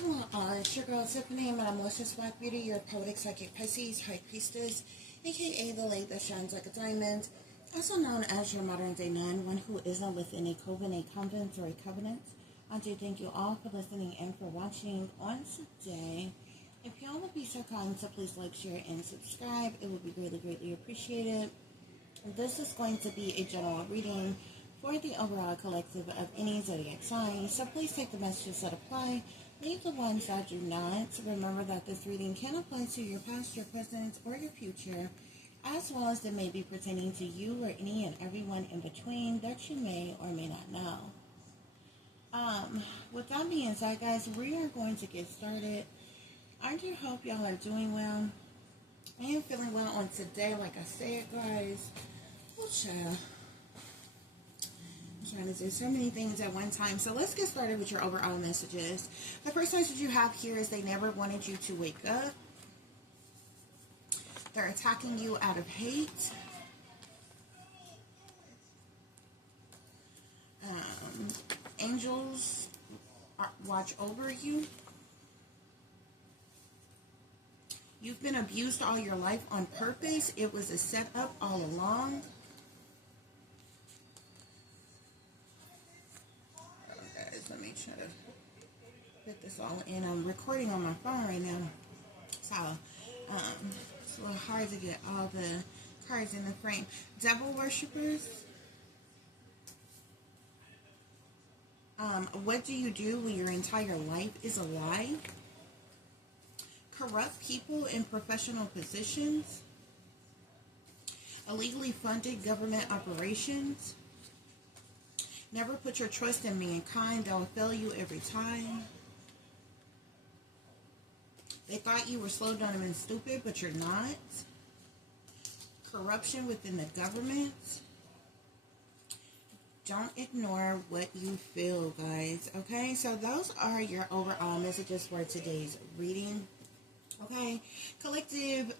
Hello, it's your girl Tiffany, and I'm Malicious Black Beauty, your poetic psychic Pisces, High Priestess, aka the lady that shines like a diamond, also known as your modern day nun, one who isn't within a coven, a convent, or a covenant. I do thank you all for listening and for watching on today. If y'all would be so kind to please like, share, and subscribe, it would be greatly, greatly appreciated. This is going to be a general reading for the overall collective of any zodiac sign, so please take the messages that apply, leave the ones that do not. Remember that this reading can apply to your past, your present, or your future, as well as it may be pertaining to you or any and everyone in between that you may or may not know. With that being said, guys, we are going to get started. I do hope y'all are doing well. I am feeling well on today, like I said, guys. Oh, child. I'm trying to do so many things at one time. So let's get started with your overall messages. The first message you have here is they never wanted you to wake up. They're attacking you out of hate. Angels watch over you. You've been abused all your life on purpose. It was a setup all along. Guys, let me try to fit this all in. I'm recording on my phone right now, so it's a little hard to get all the cards in the frame. Devil worshippers. What do you do when your entire life is a lie? Corrupt people in professional positions. Illegally funded government operations. Never put your trust in mankind. They'll fail you every time. They thought you were slow, dumb, and stupid, but you're not. Corruption within the government. Don't ignore what you feel, guys. Okay, so those are your overall messages for today's reading. Okay, collective,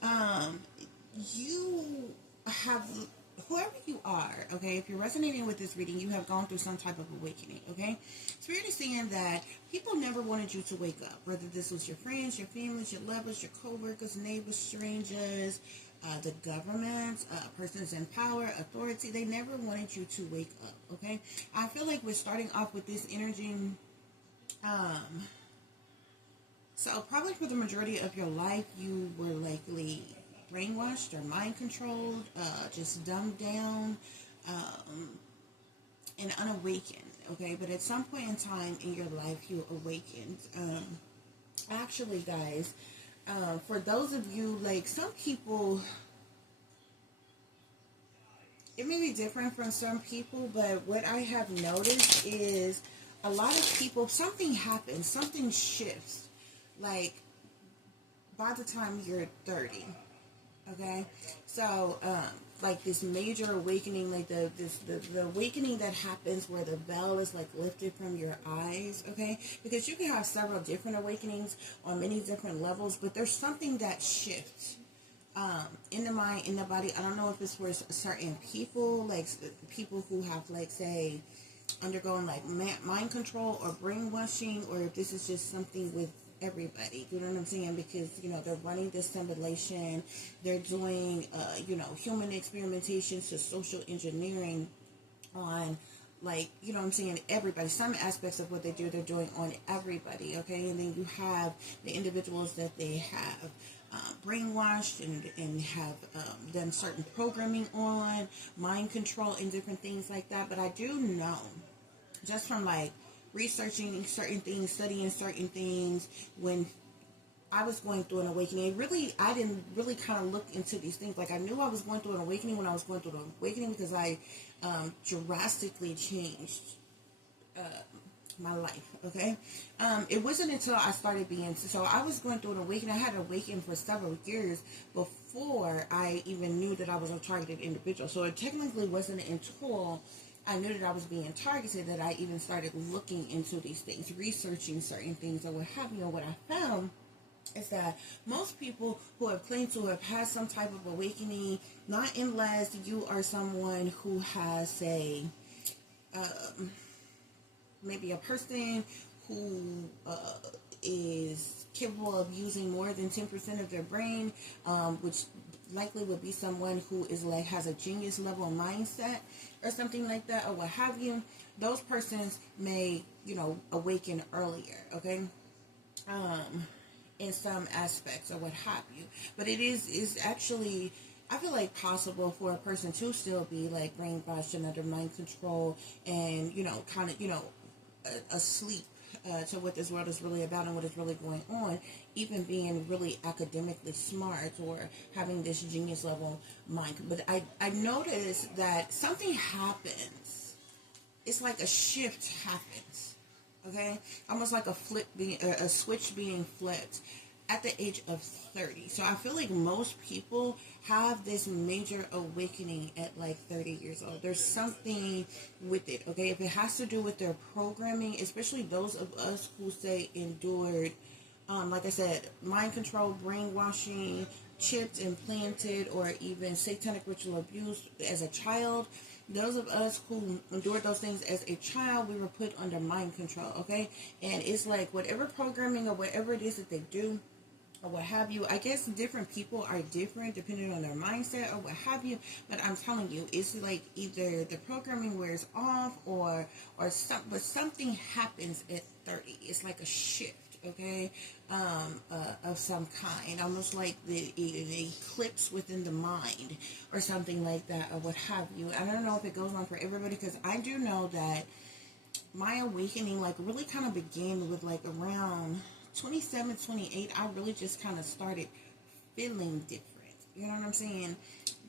you have, whoever you are, okay, if you're resonating with this reading, you have gone through some type of awakening, okay? Spirit is saying that people never wanted you to wake up, whether this was your friends, your families, your lovers, your co-workers, neighbors, strangers, the government, persons in power, authority. They never wanted you to wake up, okay? I feel like we're starting off with this energy, so probably for the majority of your life, you were likely brainwashed or mind controlled, just dumbed down, and unawakened, okay? But at some point in time in your life, you awakened. Actually, guys, for those of you, like some people, it may be different from some people, but what I have noticed is a lot of people, something happens, something shifts. Like, by the time you're 30, okay? So, like this major awakening, like the awakening that happens where the veil is like lifted from your eyes, okay? Because you can have several different awakenings on many different levels, but there's something that shifts in the mind, in the body. I don't know if it's for certain people, like people who have, like, say, undergone like mind control or brainwashing, or if this is just something with everybody, you know what I'm saying? Because, you know, they're running this simulation, they're doing, you know, human experimentations to social engineering on, like, you know what I'm saying, everybody. Some aspects of what they do, they're doing on everybody, okay? And then you have the individuals that they have brainwashed and have done certain programming on, mind control and different things like that. But I do know, just from like researching certain things, studying certain things, when I was going through an awakening, I didn't really kind of look into these things. Like, I knew I was going through an awakening when I was going through an awakening, because I drastically changed my life, okay? It wasn't until I started being, so I was going through an awakening. I had awakened for several years before I even knew that I was a targeted individual. So it technically wasn't until I knew that I was being targeted that I even started looking into these things, researching certain things or what have you. And what I found is that most people who have claimed to have had some type of awakening, not unless you are someone who has maybe a person who is capable of using more than 10% of their brain, which likely would be someone who is like has a genius level mindset or something like that, or what have you. Those persons may, awaken earlier, okay, in some aspects or what have you. But it is actually, I feel like, possible for a person to still be like brainwashed and under mind control, and kind of asleep to what this world is really about and what is really going on, even being really academically smart or having this genius level mind. But I noticed that something happens. It's like a shift happens, okay? Almost like a switch being flipped at the age of 30. So I feel like most people have this major awakening at like 30 years old. There's something with it, okay? If it has to do with their programming, especially those of us who say endured, like I said, mind control, brainwashing, chips implanted, or even satanic ritual abuse as a child. Those of us who endured those things as a child, we were put under mind control, okay? And it's like whatever programming or whatever it is that they do, or what have you. I guess different people are different depending on their mindset or what have you. But I'm telling you, it's like either the programming wears off or something happens at 30. It's like a shift, okay, of some kind, almost like an eclipse within the mind or something like that, or what have you. I don't know if it goes on for everybody, because I do know that my awakening like really kind of began with like around 27, 28, I really just kind of started feeling different. You know what I'm saying?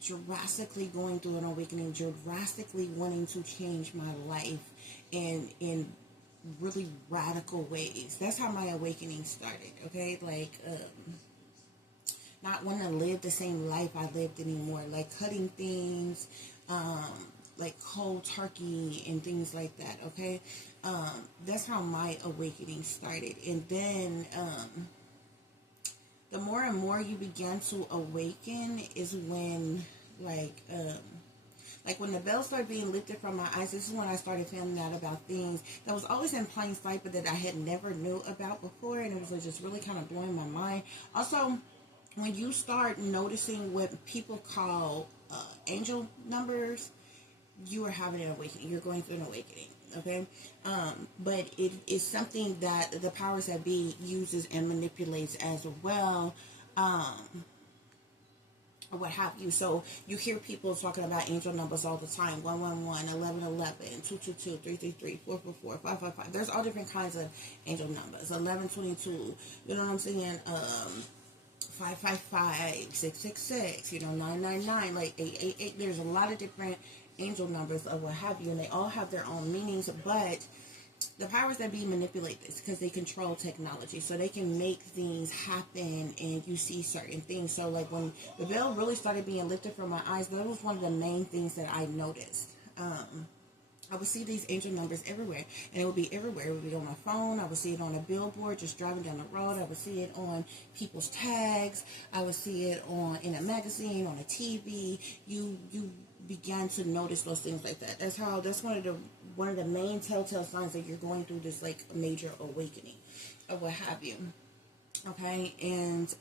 Drastically going through an awakening, drastically wanting to change my life in really radical ways. That's how my awakening started, okay? Like, not wanting to live the same life I lived anymore. Like cutting things, like cold turkey and things like that, okay? That's how my awakening started. And then the more and more you began to awaken is when like when the veil started being lifted from my eyes. This is when I started finding out about things that was always in plain sight, but that I had never knew about before, and it was just really kind of blowing my mind. Also, when you start noticing what people call angel numbers, you are having an awakening. You're going through an awakening, okay? But it is something that the powers that be uses and manipulates as well, or what have you. So you hear people talking about angel numbers all the time: 111, 1111, 222, 333, 444, 555. There's all different kinds of angel numbers. 1122, you know what I'm saying? 555, 666, 999, like 888. There's a lot of different angel numbers or what have you, and they all have their own meanings, but the powers that be manipulate this because they control technology, so they can make things happen and you see certain things. So like when the veil really started being lifted from my eyes, that was one of the main things that I noticed. I would see these angel numbers everywhere, and it would be everywhere. It would be on my phone. I would see it on a billboard just driving down the road. I would see it on people's tags. I would see it in a magazine, on a TV. You began to notice those things like that. That's one of the main telltale signs that you're going through this like major awakening or what have you. Okay, and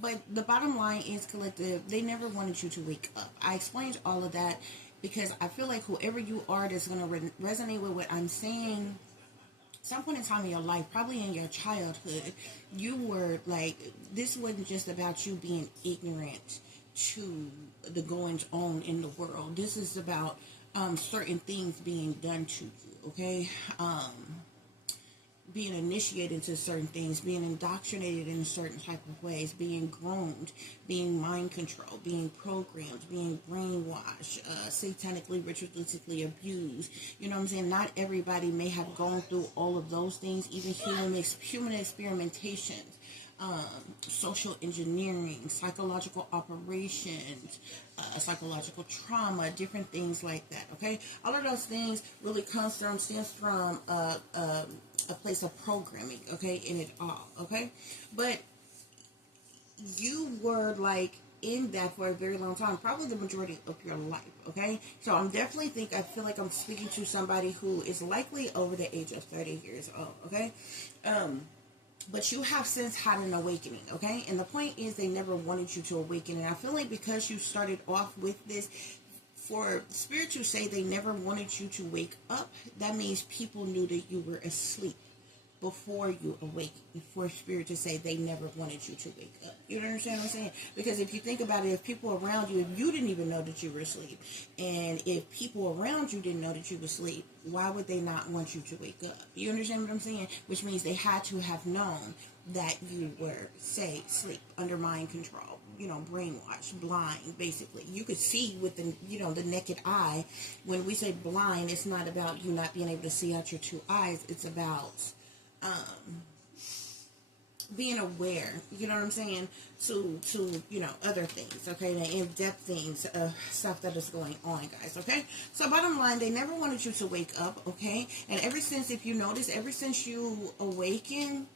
but the bottom line is, collective, they never wanted you to wake up. I explained all of that because I feel like whoever you are that's going to resonate with what I'm saying, some point in time in your life, probably in your childhood, you were like, this wasn't just about you being ignorant to the goings on in the world. This is about certain things being done to you, okay? Being initiated into certain things, being indoctrinated in certain type of ways, being groomed, being mind controlled, being programmed, being brainwashed, satanically, ritualistically abused. You know what I'm saying? Not everybody may have gone through all of those things, even human experimentations, social engineering, psychological operations, psychological trauma, different things like that, okay? All of those things really stems from a place of programming, okay, in it all, okay? But you were like in that for a very long time, probably the majority of your life, okay? So I feel like I'm speaking to somebody who is likely over the age of 30 years old, okay? But you have since had an awakening, okay? And the point is they never wanted you to awaken. And I feel like because you started off with this, for spirit to say they never wanted you to wake up, that means people knew that you were asleep before you awaken. For spirit to say they never wanted you to wake up. You understand what I'm saying? Because if you think about it, if people around you, if you didn't even know that you were asleep, and if people around you didn't know that you were asleep, why would they not want you to wake up? You understand what I'm saying? Which means they had to have known that you were, say, asleep, under mind control, brainwashed, blind, basically. You could see with the naked eye. When we say blind, it's not about you not being able to see out your two eyes. It's about being aware, you know what I'm saying, to other things, okay, the in-depth things, stuff that is going on, guys, okay? So bottom line, they never wanted you to wake up, okay? And ever since, if you notice, ever since you awaken,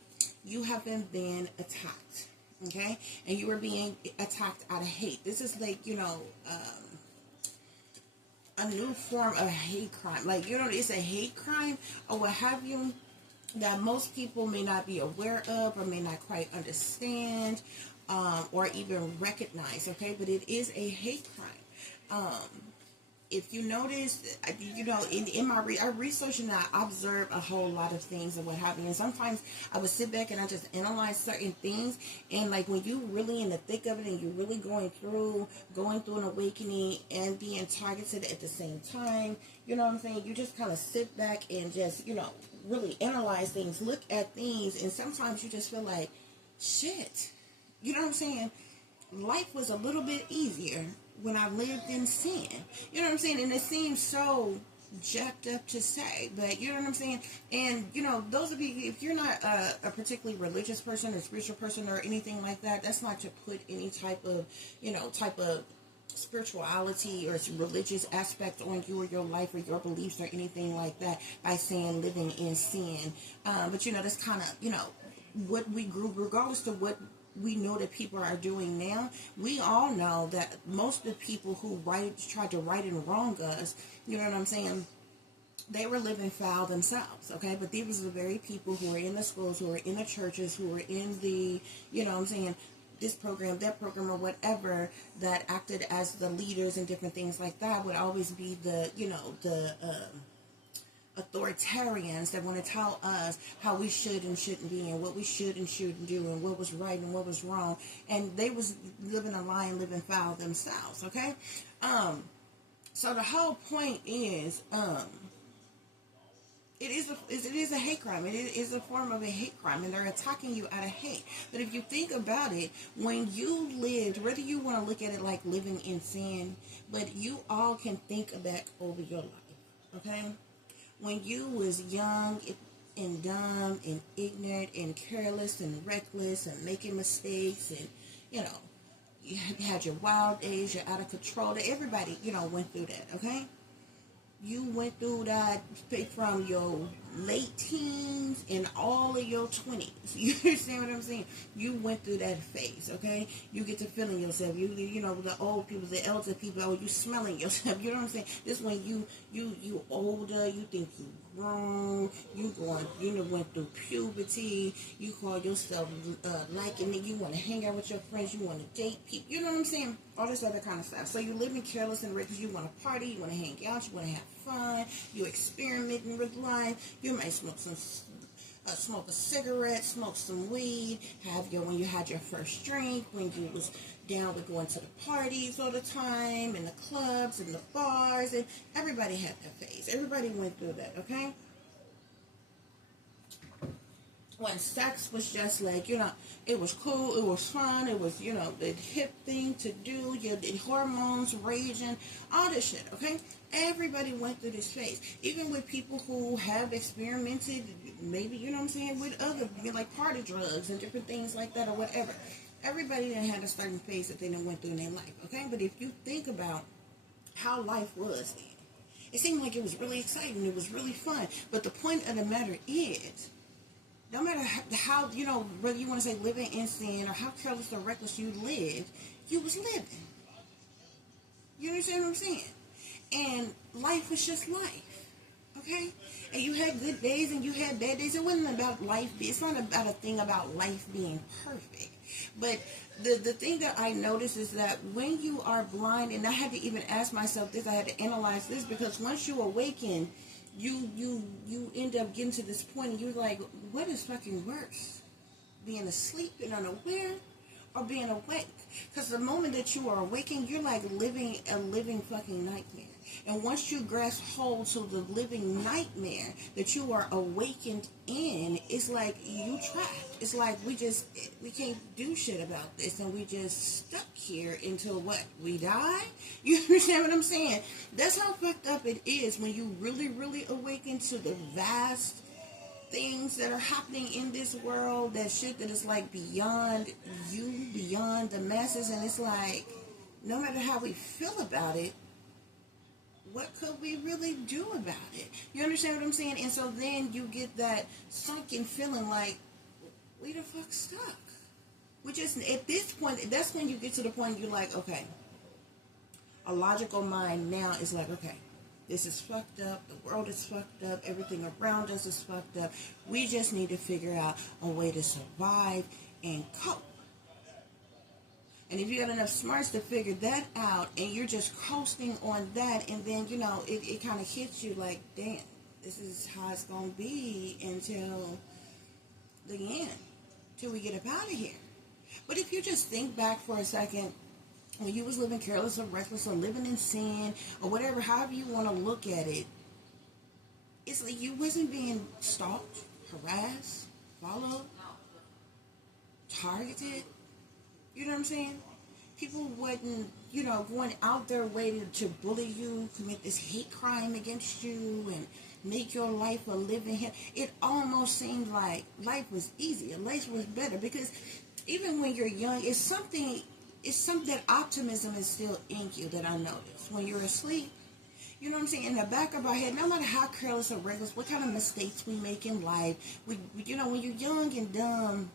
you have been being attacked, okay? And you were being attacked out of hate. This is like, a new form of hate crime. Like, it's a hate crime or what have you, that most people may not be aware of or may not quite understand or even recognize, okay? But it is a hate crime. If you notice, in my research and I observe a whole lot of things and what have you. And sometimes I would sit back and I just analyze certain things. And like when you really in the thick of it and you're really going through an awakening and being targeted at the same time, you know what I'm saying? You just kind of sit back and just, really analyze things, look at things, and sometimes you just feel like, shit, you know what I'm saying? Life was a little bit easier when I lived in sin. You know what I'm saying? And it seems so jacked up to say, but you know what I'm saying? And, those of you, if you're not a particularly religious person or spiritual person or anything like that, that's not to put any type of spirituality or religious aspect on you or your life or your beliefs or anything like that by saying living in sin. But that's kind of, what we grew, regardless of what we know that people are doing now. We all know that most of the people who tried to right and wrong us, you know what I'm saying, they were living foul themselves, okay? But these were the very people who were in the schools, who were in the churches, who were in the, this program, that program, or whatever, that acted as the leaders and different things like that, would always be the, the authoritarians that want to tell us how we should and shouldn't be and what we should and shouldn't do and what was right and what was wrong. And they was living a lie and living foul themselves, okay? So the whole point is, it is a hate crime. It is a form of a hate crime, and they're attacking you out of hate. But if you think about it, when you lived, whether you want to look at it like living in sin, but you all can think back over your life, okay? When you was young and dumb and ignorant and careless and reckless and making mistakes and, you had your wild days, you're out of control. Everybody, went through that, okay? You went through that from your late teens and all of your 20s. You understand what I'm saying? You went through that phase, okay? You get to feeling yourself. The old people, the elder people, you smelling yourself. You know what I'm saying? This when you older, you think you grown, went through puberty, you call yourself liking it, you want to hang out with your friends, you want to date people, you know what I'm saying? All this other kind of stuff. So you're living careless and reckless, you want to party, you want to hang out, you want to have fun, you're experimenting with life, you might smoke a cigarette, smoke some weed, when you had your first drink, when you was down with going to the parties all the time, and the clubs and the bars, and everybody had that phase. Everybody went through that, okay? When sex was just like, it was cool, it was fun, it was, the hip thing to do, the hormones raging, all this shit, okay? Everybody went through this phase. Even with people who have experimented, maybe, with other, like party drugs and different things like that or whatever. Everybody done had a certain phase that they done went through in their life, okay? But if you think about how life was then, it seemed like it was really exciting, it was really fun. But the point of the matter is, No matter how whether you want to say living in sin or how careless or reckless you lived, you was living. You understand what I'm saying? And life was just life. Okay? And you had good days and you had bad days. It wasn't about life. It's not about a thing about life being perfect. But the thing that I noticed is that when you are blind, and I had to even ask myself this, I had to analyze this, because once you awaken, you end up getting to this point and you're like, what is fucking worse? Being asleep and unaware, or being awake? Because the moment that you are awakened, you're like living a living fucking nightmare. And once you grasp hold to the living nightmare that you are awakened in, it's like you trapped. It's like we can't do shit about this, and we just stuck here until what? We die? You understand what I'm saying? That's how fucked up it is when you really, really awaken to the vast things that are happening in this world, that shit that is like beyond you, beyond the masses. And it's like, no matter how we feel about it, what could we really do about it? You understand what I'm saying? And so then you get that sunken feeling like, we the fuck stuck. We just, at this point, that's when you get to the point you're like, okay, a logical mind now is like, okay, this is fucked up. The world is fucked up. Everything around us is fucked up. We just need to figure out a way to survive and cope. And if you got enough smarts to figure that out, and you're just coasting on that, and then, it kind of hits you like, damn, this is how it's going to be until the end, till we get up out of here. But if you just think back for a second, when you was living careless or reckless or living in sin or whatever, however you want to look at it, it's like you wasn't being stalked, harassed, followed, targeted. You know what I'm saying? People wasn't, going out their way to bully you, commit this hate crime against you, and make your life a living hell. It almost seemed like life was easier, life was better, because even when you're young, it's something that optimism is still in you that I noticed. When you're asleep, you know what I'm saying, in the back of our head, no matter how careless or reckless, what kind of mistakes we make in life, when you're young and dumb,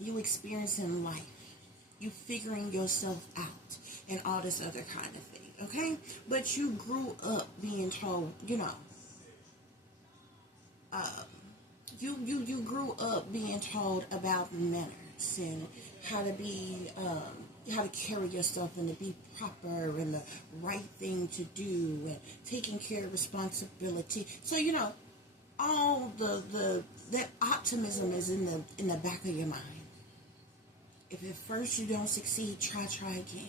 you experiencing life. You figuring yourself out and all this other kind of thing, okay? But you grew up being told, you grew up being told about manners and how to be, how to carry yourself and to be proper and the right thing to do and taking care of responsibility. So, all that optimism is in the back of your mind. If at first you don't succeed, try again.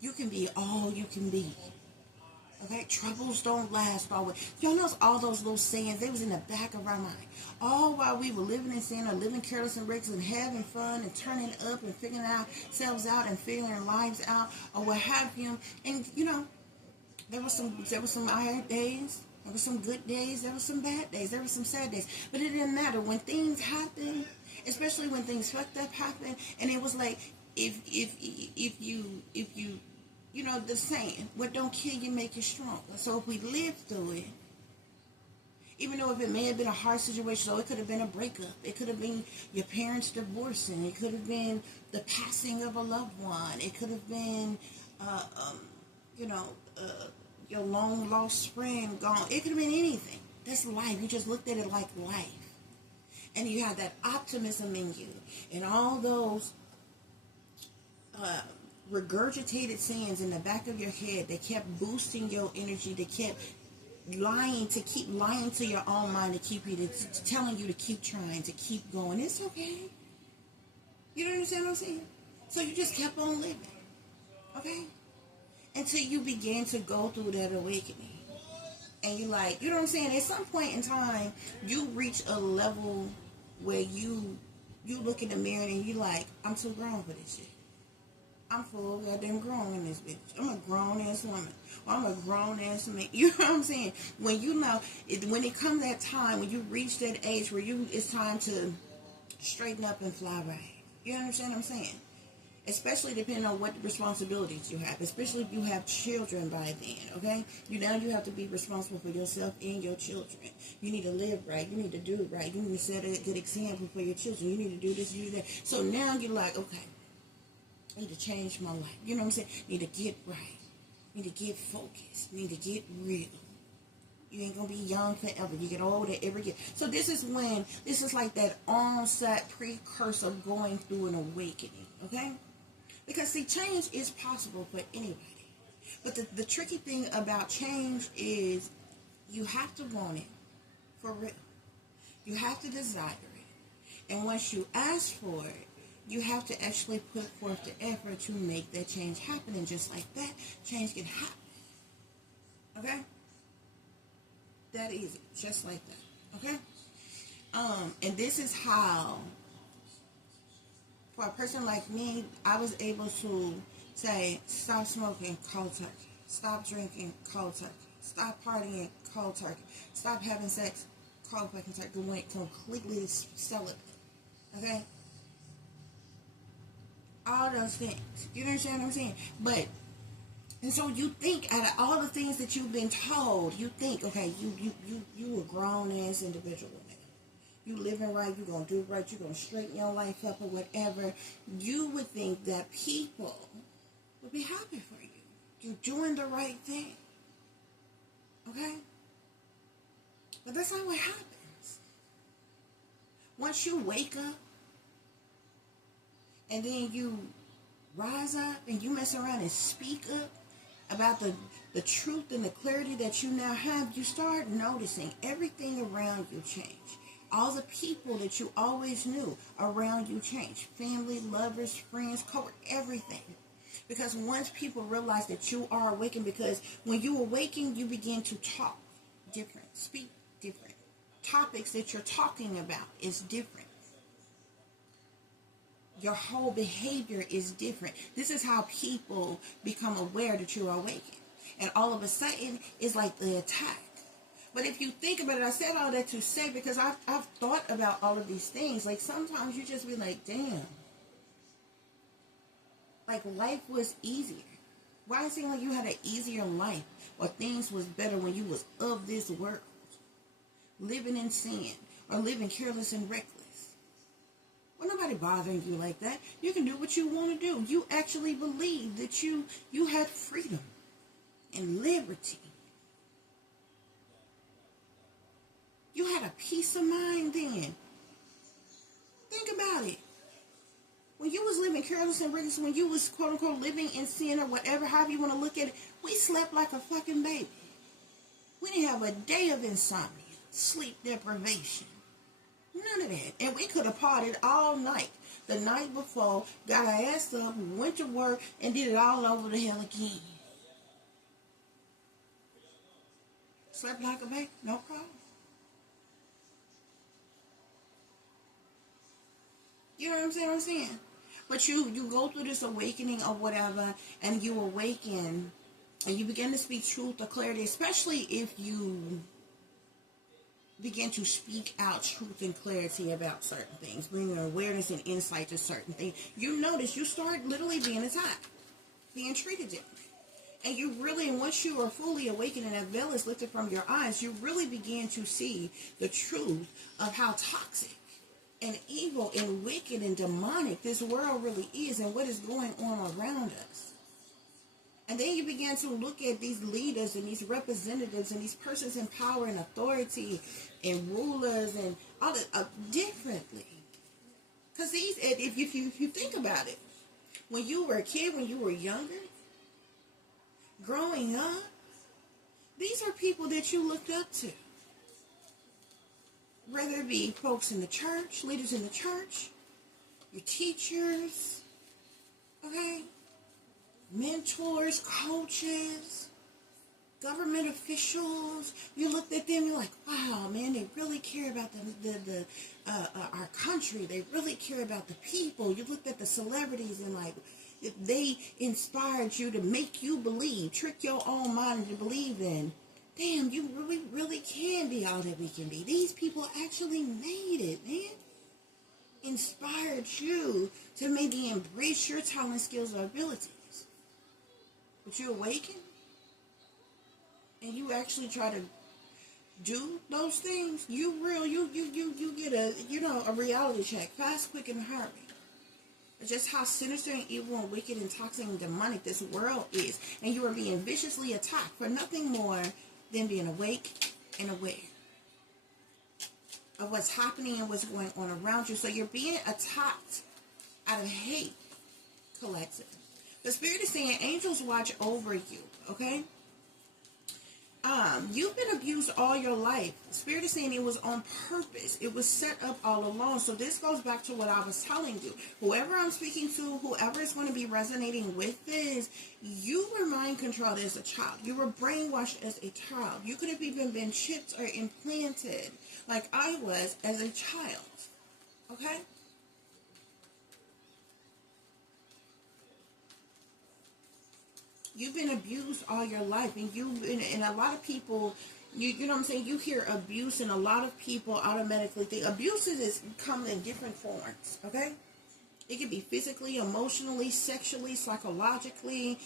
You can be all you can be. Okay? Troubles don't last always. Y'all know all those little sayings, they was in the back of our mind. All while we were living in sin or living careless and reckless and having fun and turning up and figuring ourselves out and figuring our lives out or what have you. And, there were some hard days. There were some good days. There were some bad days. There were some sad days. But it didn't matter. When things happen, especially when things fucked up happen, and it was like, if you the saying, what don't kill you make you stronger. So if we lived through it, even though if it may have been a hard situation, so it could have been a breakup, it could have been your parents divorcing, it could have been the passing of a loved one, it could have been your long lost friend gone, it could have been anything. That's life. You just looked at it like life. And you have that optimism in you. And all those regurgitated sayings in the back of your head, they kept boosting your energy. They kept lying to your own mind, telling you to keep trying, to keep going. It's okay. You don't understand what I'm saying? So you just kept on living. Okay? Until you began to go through that awakening. And you like, you know what I'm saying? At some point in time, you reach a level where you look in the mirror and you like, I'm too grown for this shit. I'm full goddamn grown in this bitch. I'm a grown ass woman. Or I'm a grown ass man. You know what I'm saying? When when it comes that time, when you reach that age where it's time to straighten up and fly right. You understand what I'm saying? especially depending on what responsibilities you have, especially if you have children by then, okay? You have to be responsible for yourself and your children. You need to live right. You need to do right. You need to set a good example for your children. You need to do this, you do that. So now you're like, okay, I need to change my life. You know what I'm saying? I need to get right. I need to get focused. I need to get real. You ain't gonna be young forever. You get older every year. So this is like that onset precursor of going through an awakening, okay? Because see, change is possible for anybody. But the tricky thing about change is you have to want it for real. You have to desire it. And once you ask for it, you have to actually put forth the effort to make that change happen. And just like that, change can happen. Okay? That easy, just like that, okay? And this is how, for a person like me, I was able to say, stop smoking, cold turkey. Stop drinking, cold turkey. Stop partying, cold turkey. Stop having sex, cold fucking turkey. Went completely celibate, okay? All those things. You understand what I'm saying? And so you think, out of all the things that you've been told, you think, okay, you a grown-ass individual now. You living right, you're going to do right, you're going to straighten your life up or whatever. You would think that people would be happy for you. You're doing the right thing. Okay? But that's not what happens. Once you wake up, and then you rise up, and you mess around and speak up, about the truth and the clarity that you now have, you start noticing everything around you change. All the people that you always knew around you change. Family, lovers, friends, coworkers, everything. Because once people realize that you are awakened, because when you awaken, you begin to talk different, speak different. Topics that you're talking about is different. Your whole behavior is different. This is how people become aware that you're awakened. And all of a sudden, it's like the attack. But if you think about it, I said all that to say, because I've thought about all of these things. Like, sometimes you just be like, damn. Like, life was easier. Why it seem like you had an easier life? Or things was better when you was of this world? Living in sin. Or living careless and reckless. Well, nobody bothering you like that. You can do what you want to do. You actually believe that you had freedom and liberty. You had a peace of mind then. Think about it. When you was living careless and reckless, when you was quote unquote living in sin or whatever, however you want to look at it, we slept like a fucking baby. We didn't have a day of insomnia, sleep deprivation. None of that. And we could have partied all night. The night before, got our ass up, went to work, and did it all over the hell again. Slept like a baby, no problem. You know what I'm saying? But you go through this awakening or whatever, and you awaken, and you begin to speak truth or clarity, especially if you begin to speak out truth and clarity about certain things, bringing awareness and insight to certain things. You notice you start literally being attacked, being treated different. And you really, once you are fully awakened and that veil is lifted from your eyes, you really begin to see the truth of how toxic and evil and wicked and demonic this world really is and what is going on around us. And then you begin to look at these leaders and these representatives and these persons in power and authority and rulers and all that differently. Because these, if you think about it, when you were a kid, when you were younger, growing up, these are people that you looked up to. Whether it be folks in the church, leaders in the church, your teachers, okay? Mentors, coaches, government officials. You looked at them, you're like, wow, man, they really care about our country. They really care about the people. You looked at the celebrities and like, they inspired you to make you believe, trick your own mind to believe in. Damn, you really can be all that we can be. These people actually made it, man. inspired you to maybe embrace your talent, skills, or abilities. But you awaken and you actually try to do those things, you get a reality check, fast, quick, and hurry. Just how sinister and evil and wicked and toxic and demonic this world is, and you are being viciously attacked for nothing more than being awake and aware of what's happening and what's going on around you. So you're being attacked out of hate, collective. The Spirit is saying angels watch over you, okay? You've been abused all your life. Spirit is saying it was on purpose. It was set up all along. So this goes back to what I was telling you. Whoever I'm speaking to, whoever is going to be resonating with this, you were mind controlled as a child. You were brainwashed as a child. You could have even been chipped or implanted like I was as a child. Okay? You've been abused all your life, and and a lot of people, you know what I'm saying, you hear abuse, and a lot of people automatically think abuse come in different forms, okay? It can be physically, emotionally, sexually, psychologically.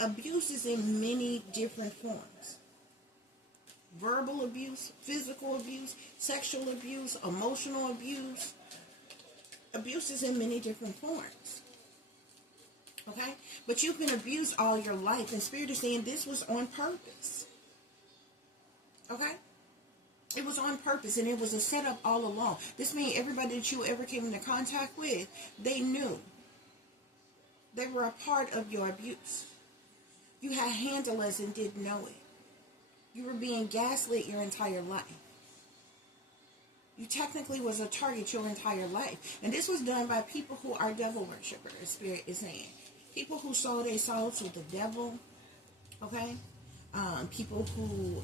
Abuse is in many different forms. Verbal abuse, physical abuse, sexual abuse, emotional abuse. Abuse is in many different forms. Okay? But you've been abused all your life. And Spirit is saying this was on purpose. Okay? It was on purpose. And it was a setup all along. This means everybody that you ever came into contact with, they knew. They were a part of your abuse. You had handlers and didn't know it. You were being gaslit your entire life. You technically was a target your entire life. And this was done by people who are devil worshippers, Spirit is saying. People who sold their soul to the devil, okay? People who,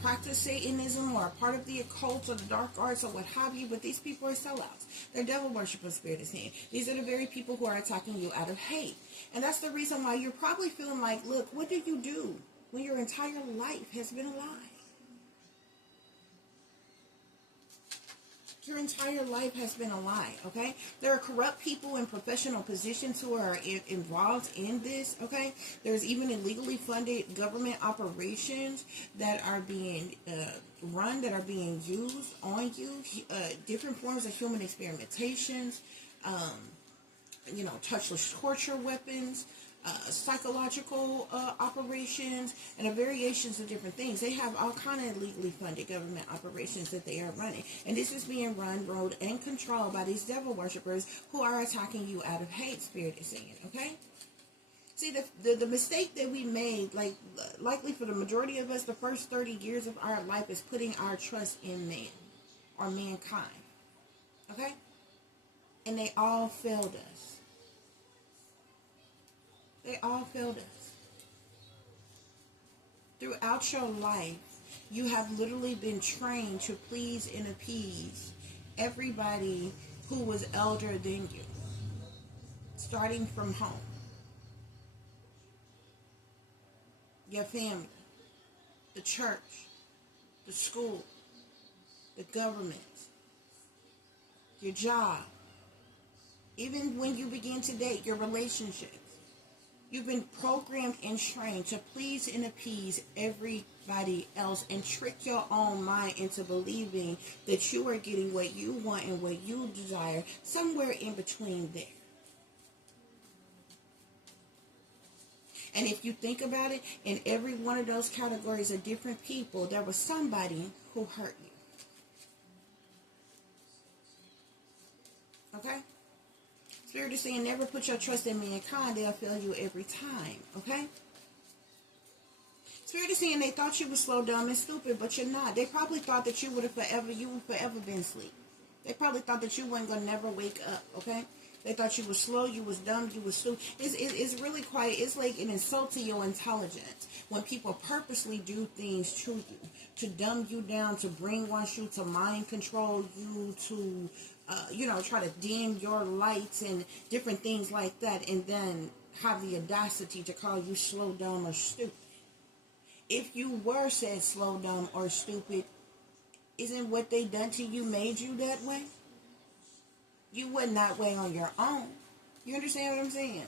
practice Satanism or are part of the occult or the dark arts or what have you, but these people are sellouts. They're devil worshipers, Spirit is saying. These are the very people who are attacking you out of hate. And that's the reason why you're probably feeling like, look, what did you do when your entire life has been a lie? Your entire life has been a lie, okay? There are corrupt people in professional positions who are involved in this, okay? There's even illegally funded government operations that are being run, that are being used on you, different forms of human experimentations, touchless torture weapons, psychological operations, and variations of different things. They have all kind of legally funded government operations that they are running. And this is being run, ruled, and controlled by these devil worshippers who are attacking you out of hate, Spirit is saying, okay? See, the mistake that we made, likely for the majority of us, the first 30 years of our life is putting our trust in man or mankind, okay? And they all failed us. They all failed us. Throughout your life, you have literally been trained to please and appease everybody who was elder than you, starting from home. Your family, the church, the school, the government, your job, even when you begin to date, your relationships. You've been programmed and trained to please and appease everybody else and trick your own mind into believing that you are getting what you want and what you desire somewhere in between there. And if you think about it, in every one of those categories of different people, there was somebody who hurt you. Okay? Spirit is saying never put your trust in mankind. They'll fail you every time. Okay? Spirit is saying they thought you were slow, dumb, and stupid, but you're not. They probably thought that you would forever been asleep. They probably thought that you weren't going to never wake up. Okay? They thought you were slow, you was dumb, you was stupid. It's really quiet. It's like an insult to your intelligence when people purposely do things to you, to dumb you down, to brainwash you, to mind control you, to try to dim your lights and different things like that, and then have the audacity to call you slow, dumb, or stupid. If you were said slow, dumb, or stupid, isn't what they done to you made you that way? You wouldn't that way on your own. You understand what I'm saying?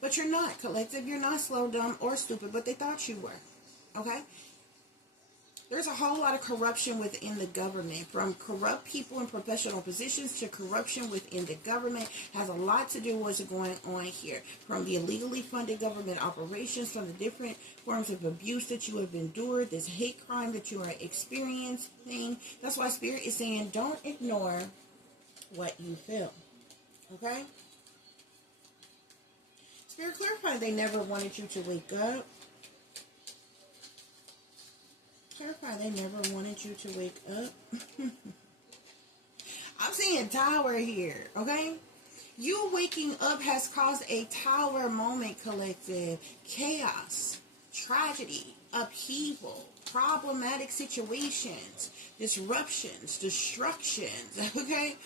But you're not, collective. You're not slow, dumb, or stupid, but they thought you were. Okay? There's a whole lot of corruption within the government, from corrupt people in professional positions to corruption within the government. Has a lot to do with what's going on here, from the illegally funded government operations, from the different forms of abuse that you have endured, this hate crime that you are experiencing. That's why Spirit is saying, don't ignore what you feel. Okay? Spirit clarify, they never wanted you to wake up. Clarify, they never wanted you to wake up. I'm seeing tower here, okay? You waking up has caused a tower moment, collective. Chaos, tragedy, upheaval, problematic situations, disruptions, destructions, okay?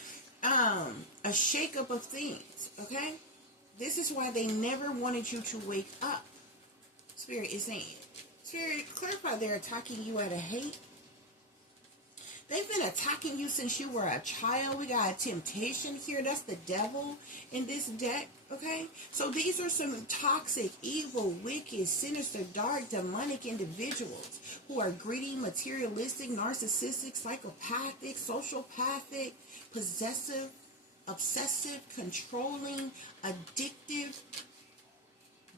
A shakeup of things, okay? This is why they never wanted you to wake up. Spirit is saying. Spirit, clarify, they're attacking you out of hate. They've been attacking you since you were a child. We got a temptation here. That's the devil in this deck, okay? So these are some toxic, evil, wicked, sinister, dark, demonic individuals who are greedy, materialistic, narcissistic, psychopathic, sociopathic, possessive, obsessive, controlling, addictive,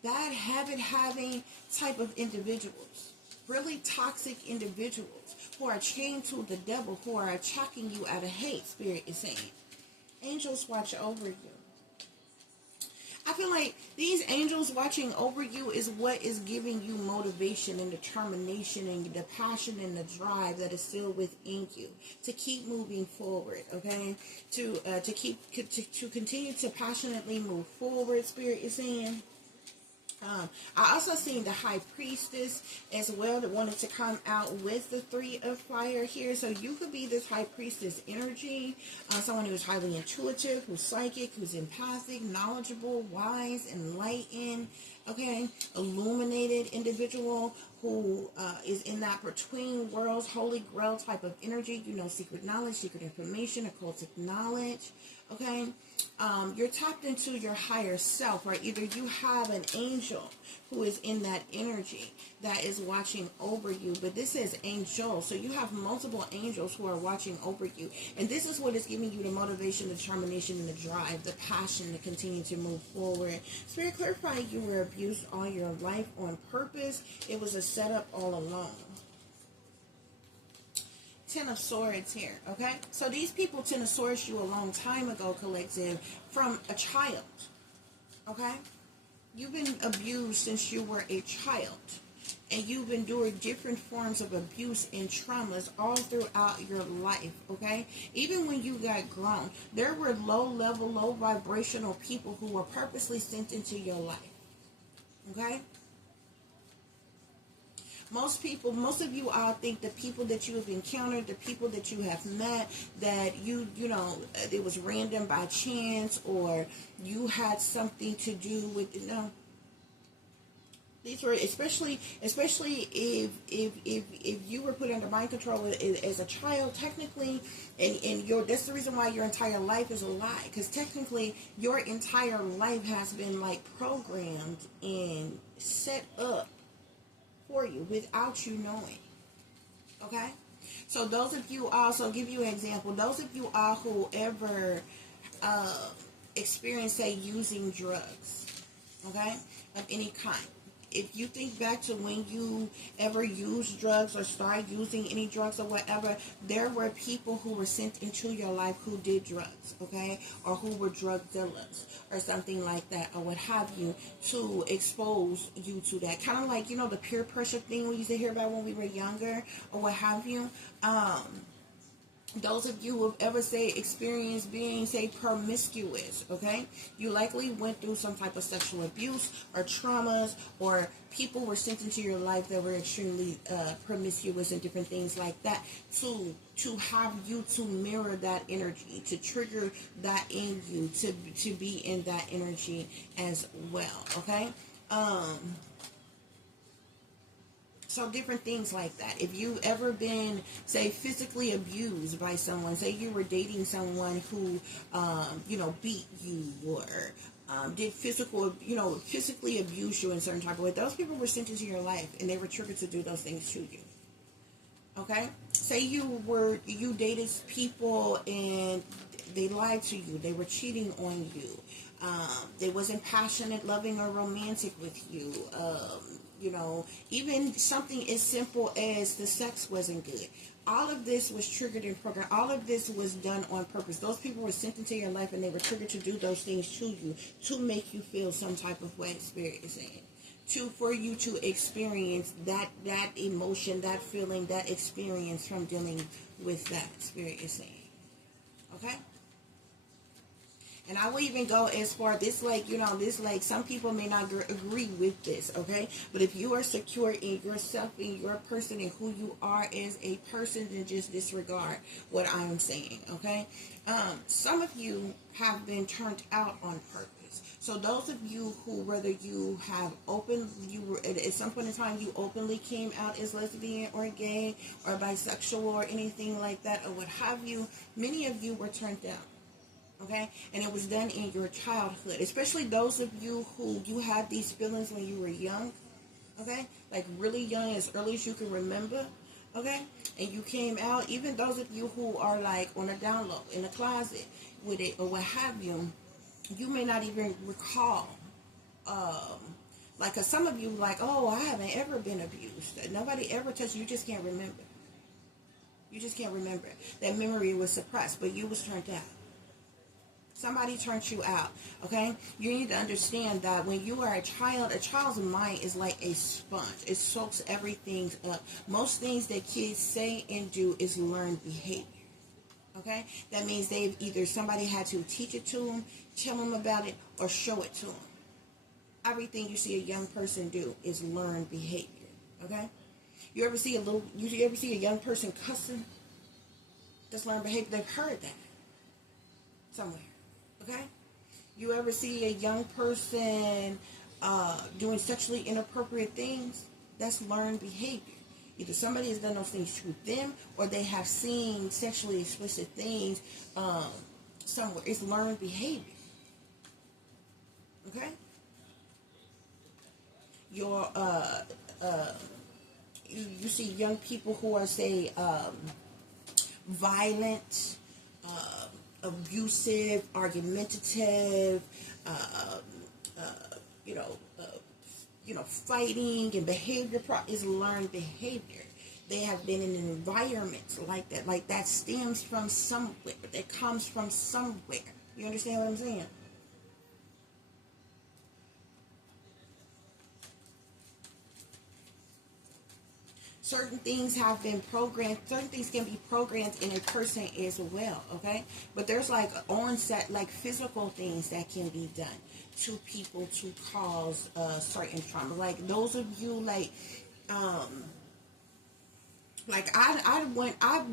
bad habit having type of individuals. Really toxic individuals who are chained to the devil, who are attacking you out of hate, Spirit is saying. Angels watch over you. I feel like these angels watching over you is what is giving you motivation and determination and the passion and the drive that is still within you to keep moving forward, okay? To continue to passionately move forward, Spirit is saying. I also seen the High Priestess as well that wanted to come out with the Three of Fire here. So you could be this High Priestess energy, someone who's highly intuitive, who's psychic, who's empathic, knowledgeable, wise, enlightened, okay, illuminated individual who is in that between worlds, holy grail type of energy. You know, secret knowledge, secret information, occultic knowledge, okay? You're tapped into your higher self, right? Either you have an angel who is in that energy that is watching over you, but this is angel, so you have multiple angels who are watching over you, and this is what is giving you the motivation, the determination, and the drive, the passion to continue to move forward. Spirit, clarify, you were abused all your life on purpose. It was a setup all along. Ten of Swords here, okay? So these people Ten of Swords you a long time ago, collective, from a child, okay? You've been abused since you were a child, and you've endured different forms of abuse and traumas all throughout your life, okay? Even when you got grown, there were low-level, low-vibrational people who were purposely sent into your life, okay? Most of you all think the people that you have encountered, the people that you have met, that you know, it was random by chance, or you had something to do with, you know. These were, especially if you were put under mind control as a child, technically, and that's the reason why your entire life is a lie, because technically your entire life has been like programmed and set up for you without you knowing, okay? So those of you also, give you an example, those of you all who ever experience, say, using drugs, okay, of any kind. If you think back to when you ever used drugs or started using any drugs or whatever, there were people who were sent into your life who did drugs, okay? Or who were drug dealers or something like that, or what have you, to expose you to that. Kind of like, you know, the peer pressure thing we used to hear about when we were younger or what have you. Those of you who have ever, say, experienced being, say, promiscuous, okay? You likely went through some type of sexual abuse or traumas, or people were sent into your life that were extremely promiscuous and different things like that to have you to mirror that energy, to trigger that in you, to be in that energy as well, okay? So different things like that. If you ever been, say, physically abused by someone, say you were dating someone who, beat you or did physically abuse you in certain type of way, those people were sent into your life and they were triggered to do those things to you. Okay? Say you dated people and they lied to you. They were cheating on you. They wasn't passionate, loving, or romantic with you. Even something as simple as the sex wasn't good. All of this was triggered and programmed. All of this was done on purpose. Those people were sent into your life and they were triggered to do those things to you to make you feel some type of way, Spirit is saying. For you to experience that emotion, that feeling, that experience from dealing with that, Spirit is saying. Okay? And I will even go as far, some people may not agree with this, okay? But if you are secure in yourself, in your person, and who you are as a person, then just disregard what I'm saying, okay? Some of you have been turned out on purpose. So those of you who, whether you have at some point in time, you openly came out as lesbian or gay or bisexual or anything like that or what have you, many of you were turned down. Okay, and it was done in your childhood, especially those of you who you had these feelings when you were young, okay, like really young, as early as you can remember, okay, and you came out. Even those of you who are like on a down low in the closet with it or what have you, you may not even recall. Cause some of you like, oh, I haven't ever been abused. Nobody ever touched you. You just can't remember. You just can't remember. That memory was suppressed, but you was turned out. Somebody turned you out, okay? You need to understand that when you are a child's mind is like a sponge. It soaks everything up. Most things that kids say and do is learned behavior, okay? That means somebody had to teach it to them, tell them about it, or show it to them. Everything you see a young person do is learned behavior, okay? You ever see a young person cussing? That's learned behavior. They've heard that somewhere. Okay? You ever see a young person doing sexually inappropriate things? That's learned behavior. Either somebody has done those things to them or they have seen sexually explicit things somewhere. It's learned behavior. Okay? You see young people who are, say, violent, abusive, argumentative, fighting and behavior is learned behavior. They have been in an environment like that. Like that stems from somewhere. That comes from somewhere. You understand what I'm saying? Certain things have been programmed. Certain things can be programmed in a person as well, okay? But there's like onset, like physical things that can be done to people to cause certain trauma. Like those of you, I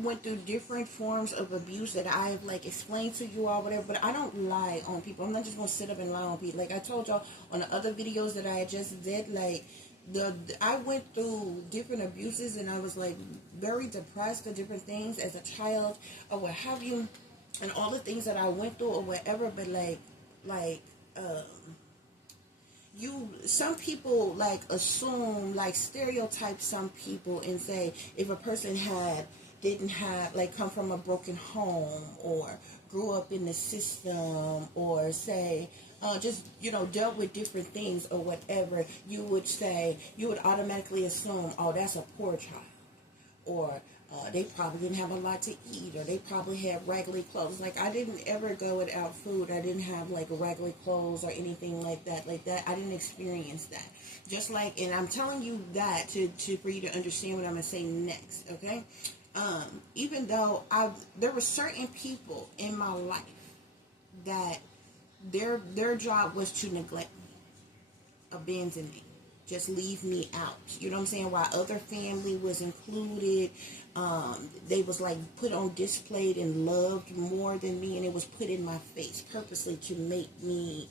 went through different forms of abuse that I've explained to you all, whatever. But I don't lie on people. I'm not just gonna sit up and lie on people. Like I told y'all on the other videos that I had just did, I went through different abuses and I was very depressed for different things as a child or what have you, and all the things that I went through or whatever. But some people assume, stereotype some people and say if a person didn't have come from a broken home or grew up in the system or say dealt with different things or whatever, you would automatically assume, oh, that's a poor child, or they probably didn't have a lot to eat, or they probably had raggedy clothes. I didn't ever go without food. I didn't have raggedy clothes or anything like that. I didn't experience that. And I'm telling you that for you to understand what I'm gonna say next, okay? Even though there were certain people in my life that their job was to neglect me, abandon me, just leave me out. You know what I'm saying? While other family was included, they was put on display and loved more than me, and it was put in my face purposely to make me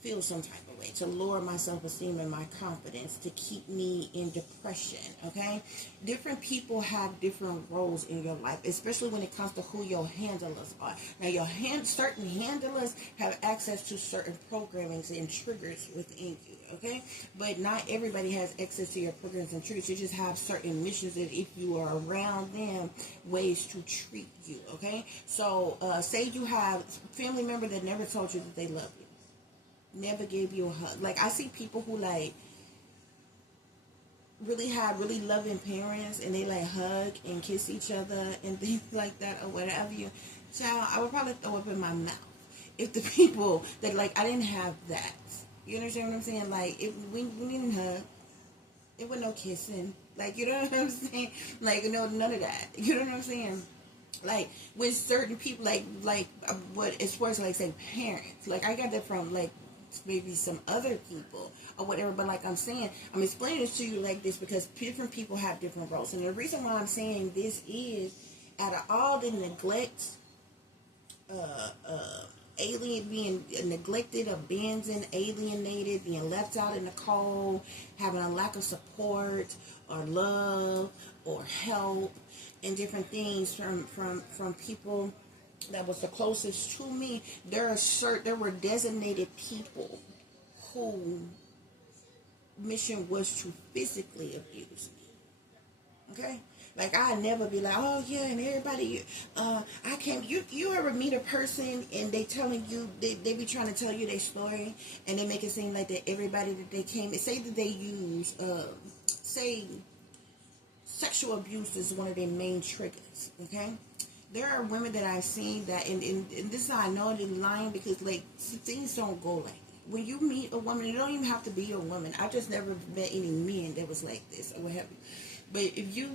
feel some type of way, to lower my self-esteem and my confidence, to keep me in depression. Okay, different people have different roles in your life, especially when it comes to who your handlers are. Now, certain handlers have access to certain programmings and triggers within you. Okay, but not everybody has access to your programs and triggers. You just have certain missions that, if you are around them, ways to treat you. Okay, so say you have a family member that never told you that they love you, never gave you a hug. Like, I see people who like really have really loving parents, and they like hug and kiss each other and things like that, or whatever. Child, I would probably throw up in my mouth if the people that, like, I didn't have that. You understand what I'm saying? Like, we didn't hug. It was no kissing. Like, you know what I'm saying? Like, no, none of that. You know what I'm saying? Like, with certain people, what, as far as, like, say, parents. Like, I got that from, like, maybe some other people or whatever. But like I'm saying, I'm explaining this to you like this because different people have different roles. And the reason why I'm saying this is, out of all the neglect, being neglected, abandoned, alienated, being left out in the cold, having a lack of support or love or help and different things from people that was the closest to me, there were designated people who mission was to physically abuse me. Okay? Like, I'd never be like, oh yeah, and everybody, I can't, you ever meet a person and they telling you, they be trying to tell you their story, and they make it seem like that everybody that they came, say that they use, say sexual abuse is one of their main triggers, okay? There are women that I've seen that, and this is how I know they're lying, because like things don't go like that. When you meet a woman, it don't even have to be a woman. I just never met any men that was like this or what have you.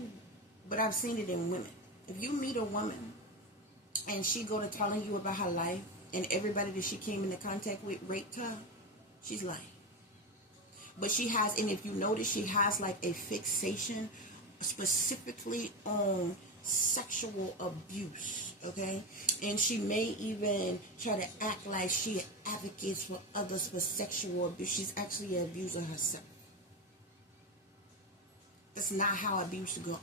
But I've seen it in women. If you meet a woman and she go to telling you about her life, and everybody that she came into contact with raped her, she's lying. But she has, and if you notice, she has like a fixation specifically on sexual abuse, okay? And she may even try to act like she advocates for others for sexual abuse. She's actually an abuser herself. That's not how abuse go.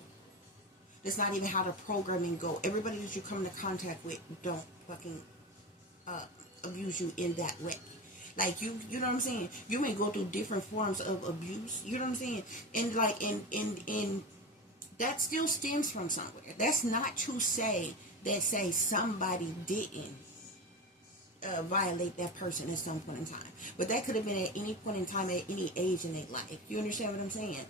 That's not even how the programming go. Everybody that you come into contact with don't fucking abuse you in that way. Like, you know what I'm saying? You may go through different forms of abuse. You know what I'm saying? And like in that still stems from somewhere. That's not to say that somebody didn't violate that person at some point in time. But that could have been at any point in time, at any age in their life. You understand what I'm saying?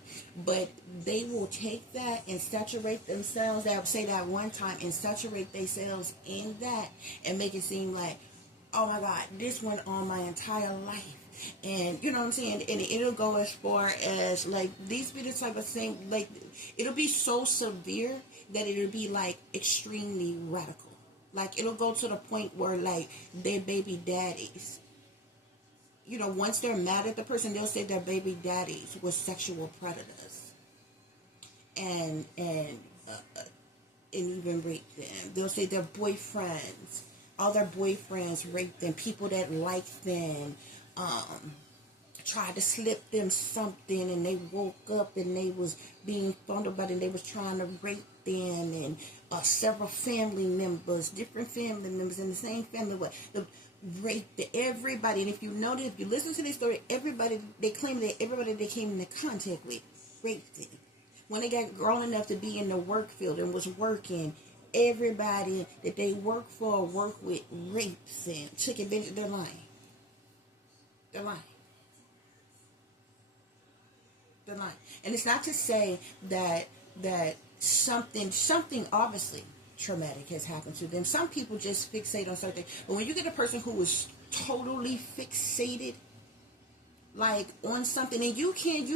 But they will take that and saturate themselves, that say that one time, and saturate themselves in that and make it seem like, oh my God, this went on my entire life. And you know what I'm saying? And it'll go as far as like, these be the type of thing, like, it'll be so severe that it'll be like extremely radical. Like, it'll go to the point where like their baby daddies, you know, once they're mad at the person, they'll say their baby daddies were sexual predators and even raped them. They'll say their boyfriends, all their boyfriends raped them. People that liked them tried to slip them something, and they woke up and they was being fondled by them, and they was trying to rape them, and several family members, different family members in the same family, raped everybody. And if you notice, if you listen to this story, everybody, they claim that everybody they came into contact with raped them. When they got grown enough to be in the work field and was working, everybody that they worked for or worked with raped them, took advantage of their lying. They're lying. They're lying. And it's not to say that something obviously traumatic has happened to them. Some people just fixate on something. But when you get a person who is totally fixated, like, on something, and you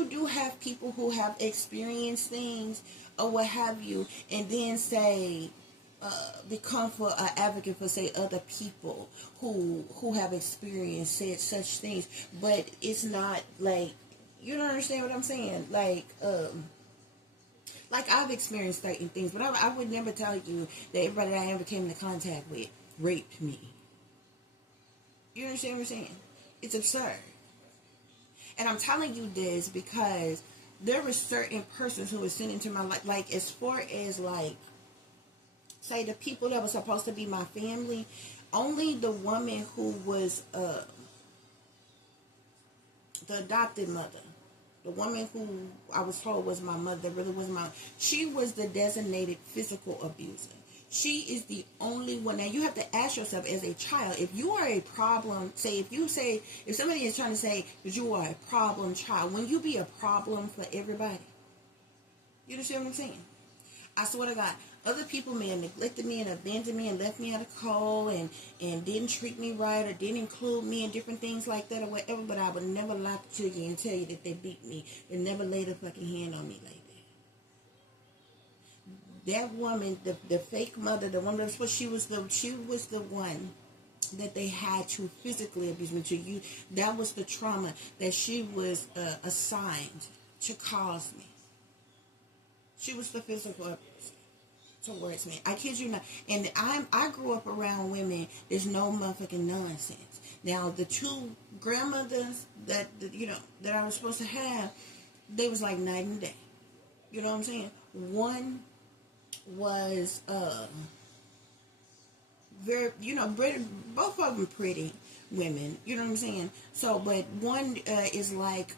do have people who have experienced things or what have you, and then say, become for an advocate for, say, other people who have experienced said such things. But it's not like, you don't understand what I'm saying? Like I've experienced certain things, but I would never tell you that everybody that I ever came into contact with raped me. You understand what I'm saying? It's absurd. And I'm telling you this because there were certain persons who were sent into my life, like as far as like, say the people that were supposed to be my family, only the woman who was the adopted mother, the woman who I was told was my mother, really was my, she was the designated physical abuser. She is the only one. Now you have to ask yourself as a child, if you are a problem, if somebody is trying to say that you are a problem child, when you be a problem for everybody, you understand what I'm saying? I swear to God, other people may have neglected me and abandoned me and left me out of cold and didn't treat me right or didn't include me in different things like that or whatever, but I would never lie to you and tell you that they beat me. They never laid a fucking hand on me like that. That woman, the fake mother, the one that was, she was the one that they had to physically abuse me, to you. That was the trauma that she was assigned to cause me. She was the physical abuse towards me. I kid you not. And I grew up around women. There's no motherfucking nonsense. Now the two grandmothers that I was supposed to have, they was like night and day. You know what I'm saying? One was very, both of them pretty women. You know what I'm saying? So, but one is like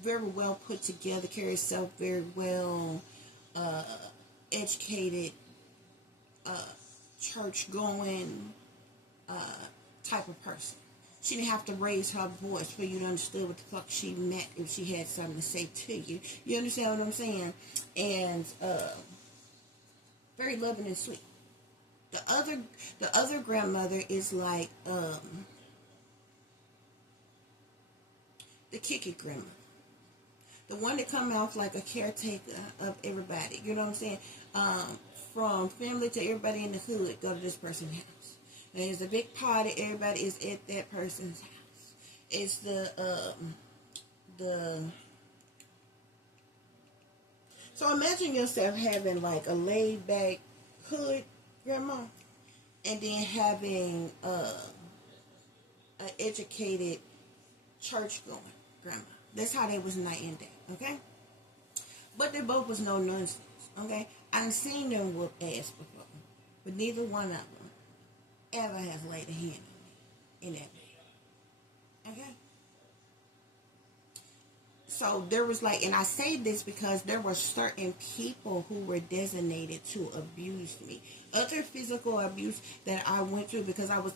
very well put together, carries herself very well, educated, church going type of person. She didn't have to raise her voice for you to understand what the fuck she meant if she had something to say to you. You understand what I'm saying? And very loving and sweet. The other grandmother is like the kick it grandmother. The one that come off like a caretaker of everybody. You know what I'm saying? From family to everybody in the hood, go to this person's house. And there's a big party, everybody is at that person's house. It's so imagine yourself having like a laid back hood grandma and then having an educated church going grandma. That's how they was night and day, okay? But they both was no nonsense, okay? I've seen them whoop ass before, but neither one of them ever has laid a hand on me in that bed, okay? So there was like, and I say this because there were certain people who were designated to abuse me. Other physical abuse that I went through because I was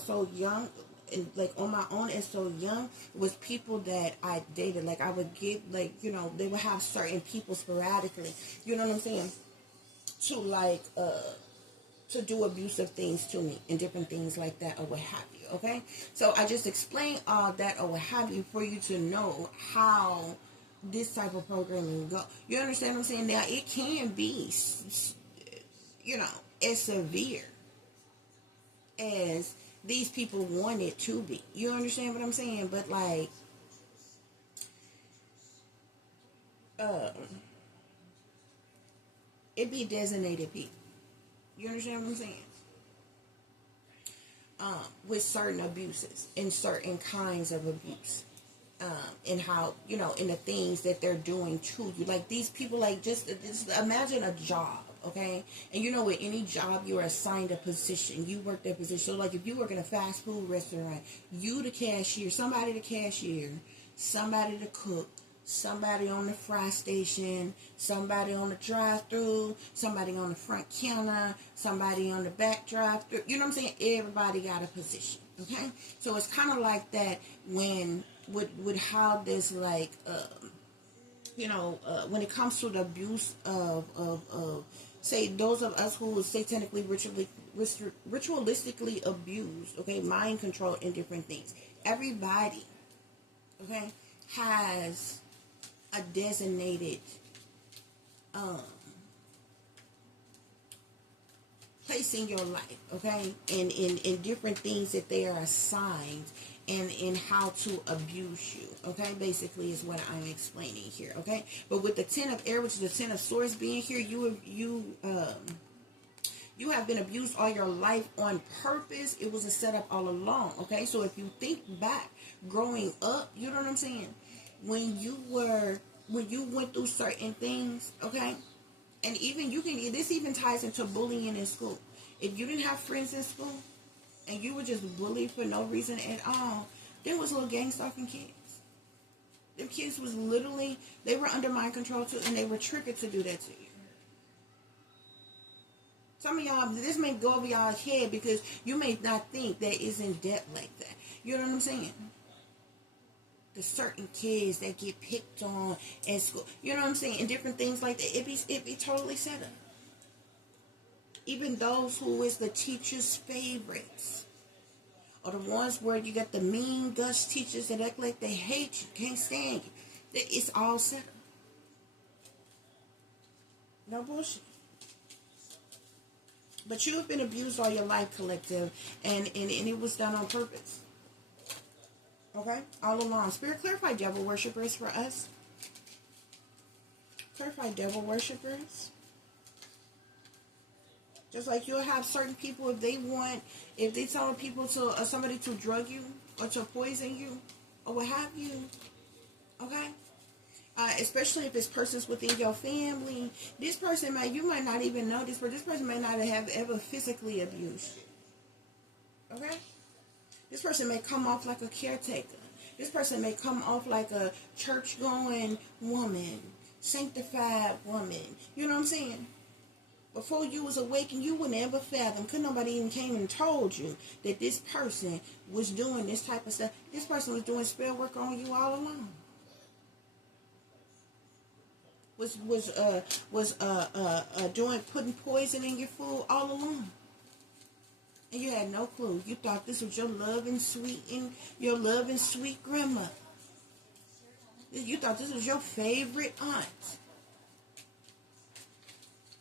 so young, and like on my own and so young, was people that I dated. Like I would get like, they would have certain people sporadically, you know what I'm saying, to like to do abusive things to me and different things like that or what have you, okay? So I just explained all that or what have you for you to know how this type of programming go. You understand what I'm saying? Now, it can be, as severe as these people want it to be. You understand what I'm saying? But like, it be designated people. You understand what I'm saying? With certain abuses and certain kinds of abuse. And how, in the things that they're doing to you. Like these people, like just imagine a job, okay? And with any job, you're assigned a position. You work that position. So like if you work in a fast food restaurant, you the cashier, somebody the cashier, somebody to cook, somebody on the fry station, somebody on the drive-thru, somebody on the front counter, somebody on the back drive-thru. You know what I'm saying? Everybody got a position, okay? So it's kind of like that when with how this like when it comes to the abuse of say those of us who would say technically ritualistically abused, okay, mind control and different things. Everybody, okay, has a designated place in your life, okay, and in different things that they are assigned and in how to abuse you, okay, basically is what I'm explaining here, okay. But with the 10 of air, which is the 10 of swords being here, you You have been abused all your life on purpose. It was a setup all along, okay? So if you think back, growing up, you know what I'm saying? When you went through certain things, okay? And even this even ties into bullying in school. If you didn't have friends in school and you were just bullied for no reason at all, there was little gang stalking kids. Them kids was literally, they were under mind control too, and they were triggered to do that to you. Some of y'all, this may go over y'all's head because you may not think that it's in depth like that. You know what I'm saying? The certain kids that get picked on in school. You know what I'm saying? And different things like that. It be totally set up. Even those who is the teacher's favorites. Or the ones where you got the mean gush teachers that act like they hate you, can't stand you. It's all set up. No bullshit. But you have been abused all your life, collective, and it was done on purpose. Okay? All along. Spirit, clarify devil worshippers for us. Clarify devil worshippers. Just like you'll have certain people, if they tell people to somebody to drug you or to poison you or what have you. Okay? Especially if it's persons within your family. This person you might not even know this, but this person may not have ever physically abused you. Okay? This person may come off like a caretaker. This person may come off like a church-going woman, sanctified woman. You know what I'm saying? Before you was awakened, you would never fathom. Could nobody even came and told you that this person was doing this type of stuff. This person was doing spell work on you all along. Was doing putting poison in your food all along, and you had no clue. You thought this was your loving sweet grandmother. You thought this was your favorite aunt.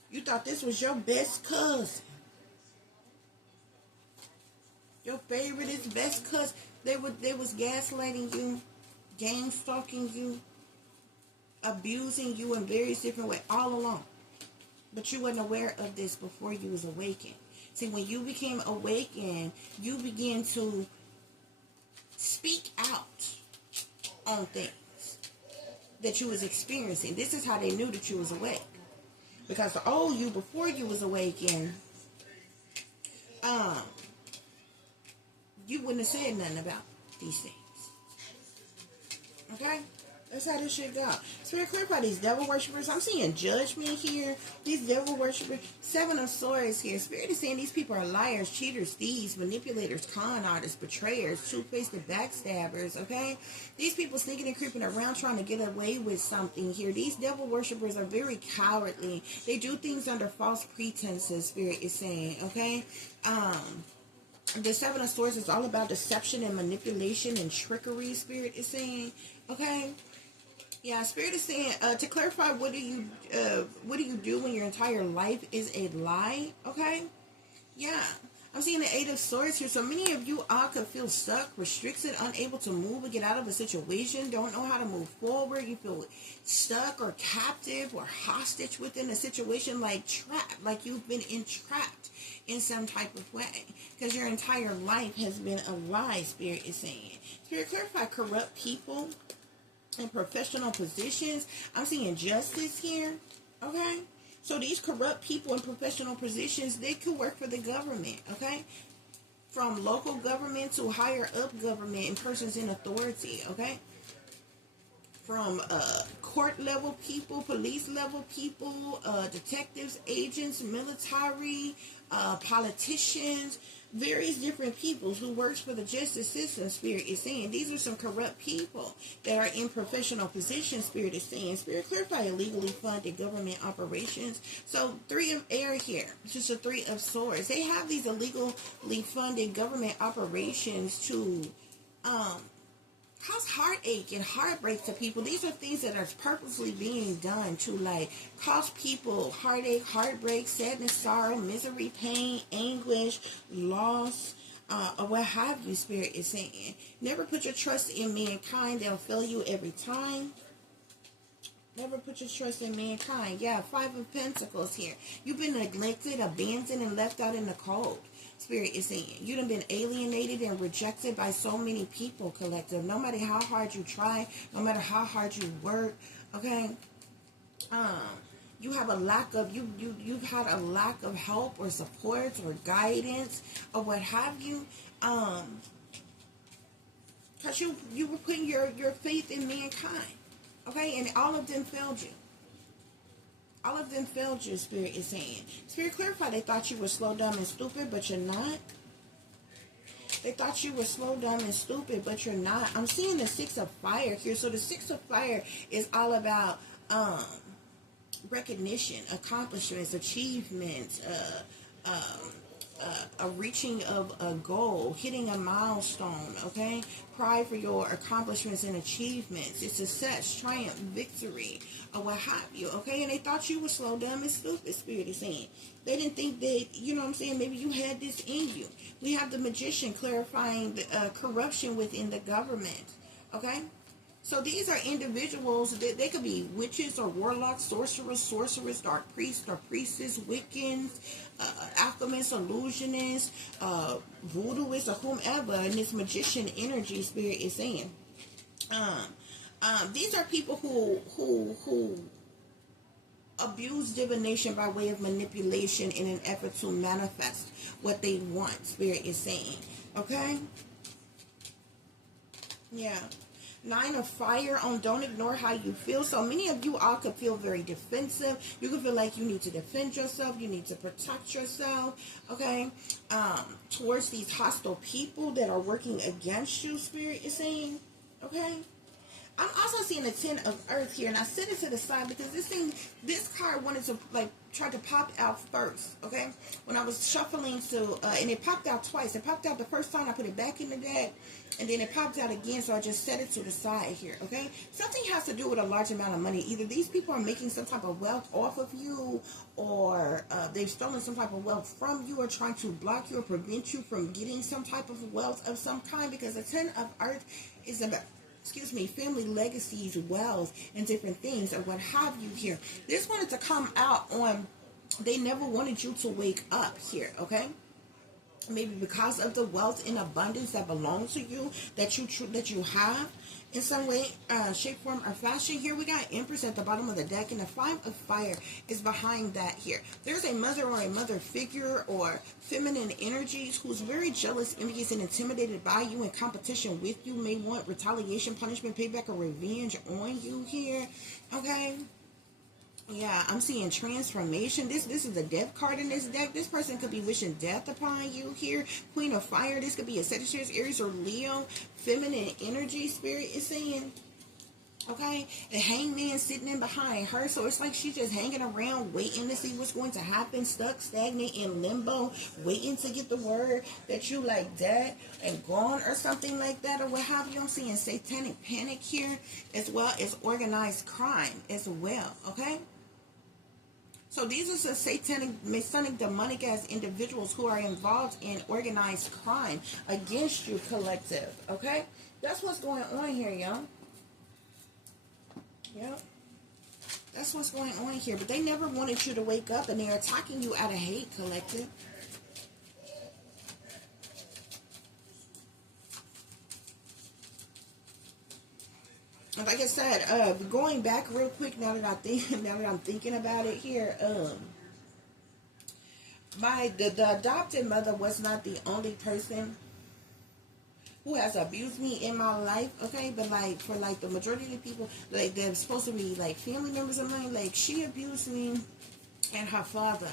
You thought this was your best cousin. Your favorite is best cousin. They was gaslighting you, gang stalking you, abusing you in various different ways all along. But you wasn't aware of this before you was awakened. See, when you became awakened, you began to speak out on things that you was experiencing. This is how they knew that you was awake. Because the old you before you was awakened, you wouldn't have said nothing about these things. Okay? That's how this shit go. Spirit, clarify these devil worshippers. I'm seeing judgment here. These devil worshippers. 7 of Swords here. Spirit is saying these people are liars, cheaters, thieves, manipulators, con artists, betrayers, two-faced backstabbers, okay? These people sneaking and creeping around trying to get away with something here. These devil worshippers are very cowardly. They do things under false pretenses, Spirit is saying, okay? The 7 of Swords is all about deception and manipulation and trickery, Spirit is saying, okay? Yeah, Spirit is saying, to clarify, what do you do when your entire life is a lie? Okay? Yeah. I'm seeing the 8 of Swords here. So many of you all could feel stuck, restricted, unable to move or get out of a situation, don't know how to move forward. You feel stuck or captive or hostage within a situation, like trapped, like you've been entrapped in some type of way. Because your entire life has been a lie, Spirit is saying. Spirit, clarify corrupt people in professional positions. I'm seeing justice here. Okay? So these corrupt people in professional positions, they could work for the government. Okay? From local government to higher up government and persons in authority. Okay? From court level people, police level people, detectives, agents, military, politicians, various different people who works for the justice system, Spirit is saying. These are some corrupt people that are in professional positions, Spirit is saying. Spirit, clarify illegally funded government operations. So 3 of air here. It's just a 3 of Swords. They have these illegally funded government operations to cause heartache and heartbreak to people. These are things that are purposely being done to like cause people heartache, heartbreak, sadness, sorrow, misery, pain, anguish, loss, or what have you, Spirit is saying. Never put your trust in mankind. They'll fail you every time. Never put your trust in mankind. Yeah, Five of Pentacles here. You've been neglected, abandoned, and left out in the cold. Spirit is saying you done been alienated and rejected by so many people, collective. No matter how hard you try, no matter how hard you work, okay. You have a lack of you've had a lack of help or support or guidance or what have you. Because you were putting your faith in mankind, okay, and all of them failed you. All of them failed you, Spirit is saying. Spirit, clarify, they thought you were slow, dumb, and stupid, but you're not. They thought you were slow, dumb, and stupid, but you're not. I'm seeing the Six of Fire here. So the Six of Fire is all about recognition, accomplishments, achievements, a reaching of a goal, hitting a milestone, okay? Pride for your accomplishments and achievements. It's success, triumph, victory, or what have you, okay? And they thought you were slow, dumb, and stupid, Spirit is saying. They didn't think that, you know what I'm saying, maybe you had this in you. We have the Magician clarifying the corruption within the government, okay? So these are individuals, they could be witches or warlocks, sorcerers, dark priests or priestess, Wiccans, alchemists, illusionists, voodooists, or whomever, and this magician energy, Spirit is saying. These are people who abuse divination by way of manipulation in an effort to manifest what they want, Spirit is saying. Okay? Yeah. Nine of Fire on don't ignore how you feel. So many of you all could feel very defensive. You could feel like you need to defend yourself. You need to protect yourself. Okay. Towards these hostile people that are working against you, Spirit is saying. Okay. I'm also seeing the Ten of Earth here, and I set it to the side because this card wanted to try to pop out first, okay? When I was shuffling and it popped out twice. It popped out the first time, I put it back in the deck, and then it popped out again, so I just set it to the side here, okay? Something has to do with a large amount of money. Either these people are making some type of wealth off of you, or they've stolen some type of wealth from you, or trying to block you or prevent you from getting some type of wealth of some kind, because the Ten of Earth is about family legacies, wealth, and different things, or what have you here. This wanted to come out on, they never wanted you to wake up here, okay? Maybe because of the wealth and abundance that belongs to you, that you have in some way, shape, form, or fashion. Here we got Empress at the bottom of the deck, and the Five of Fire is behind that here. There's a mother or a mother figure or feminine energies who's very jealous, envious, and intimidated by you, in competition with you, may want retaliation, punishment, payback, or revenge on you here, okay? Yeah, I'm seeing transformation. This is a death card in this deck. This person could be wishing death upon you here. Queen of Fire. This could be a Sagittarius, Aries, or Leo. Feminine energy, Spirit is saying. Okay? The Hangman sitting in behind her. So it's like she's just hanging around, waiting to see what's going to happen. Stuck, stagnant, in limbo. Waiting to get the word that you like dead and gone or something like that, or what have you. I'm seeing satanic panic here, as well as organized crime as well. Okay? So these are some satanic, Masonic, demonic as individuals who are involved in organized crime against you, collective. Okay? That's what's going on here, y'all. Yep. That's what's going on here. But they never wanted you to wake up, and they're attacking you out of hate, collective. Like I said, going back real quick now that I'm thinking about it here, the adopted mother was not the only person who has abused me in my life, okay? But for the majority of the people, they're supposed to be family members of mine. She abused me, and her father,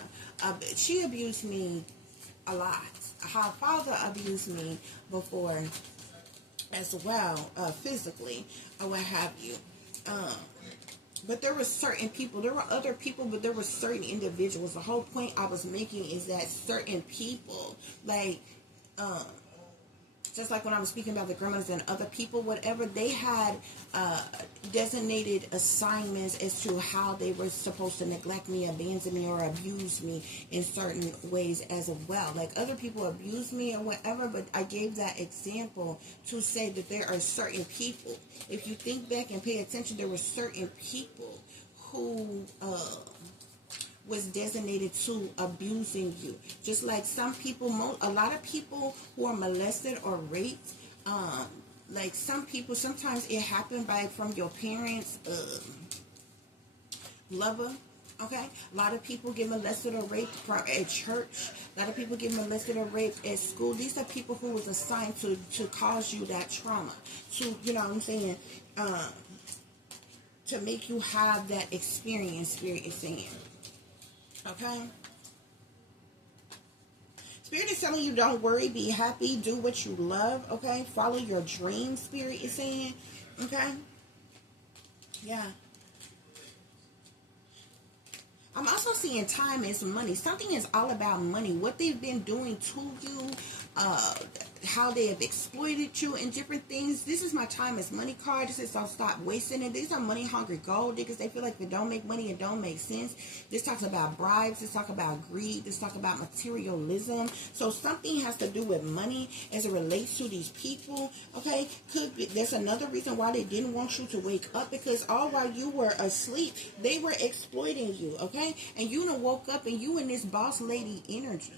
she abused me a lot. Her father abused me before as well, physically, or what have you. But there were certain people, there were other people, but there were certain individuals. The whole point I was making is that certain people, just like when I was speaking about the grandmothers and other people, whatever, they had designated assignments as to how they were supposed to neglect me, abandon me, or abuse me in certain ways as well. Other people abused me or whatever, but I gave that example to say that there are certain people. If you think back and pay attention, there were certain people who was designated to abusing you. Just like some people, a lot of people who are molested or raped, like some people, sometimes it happened from your parents' lover. Okay, a lot of people get molested or raped at church. A lot of people get molested or raped at school. These are people who was assigned to cause you that trauma, to, you know what I'm saying, to make you have that experience. Spirit is saying, okay. Spirit is telling you, don't worry, be happy, do what you love. Okay, follow your dreams. Spirit is saying, okay, yeah. I'm also seeing time is money. Something is all about money. What they've been doing to you, how they have exploited you and different things. This is my time is money card. This is I'll stop wasting it. These are money hungry gold diggers. They feel like if it don't make money, it don't make sense. This talks about bribes. This talks about greed. This talks about materialism. So something has to do with money as it relates to these people. Okay, could be, there's another reason why they didn't want you to wake up, because all while you were asleep, they were exploiting you. Okay, and you done woke up and you in this boss lady energy.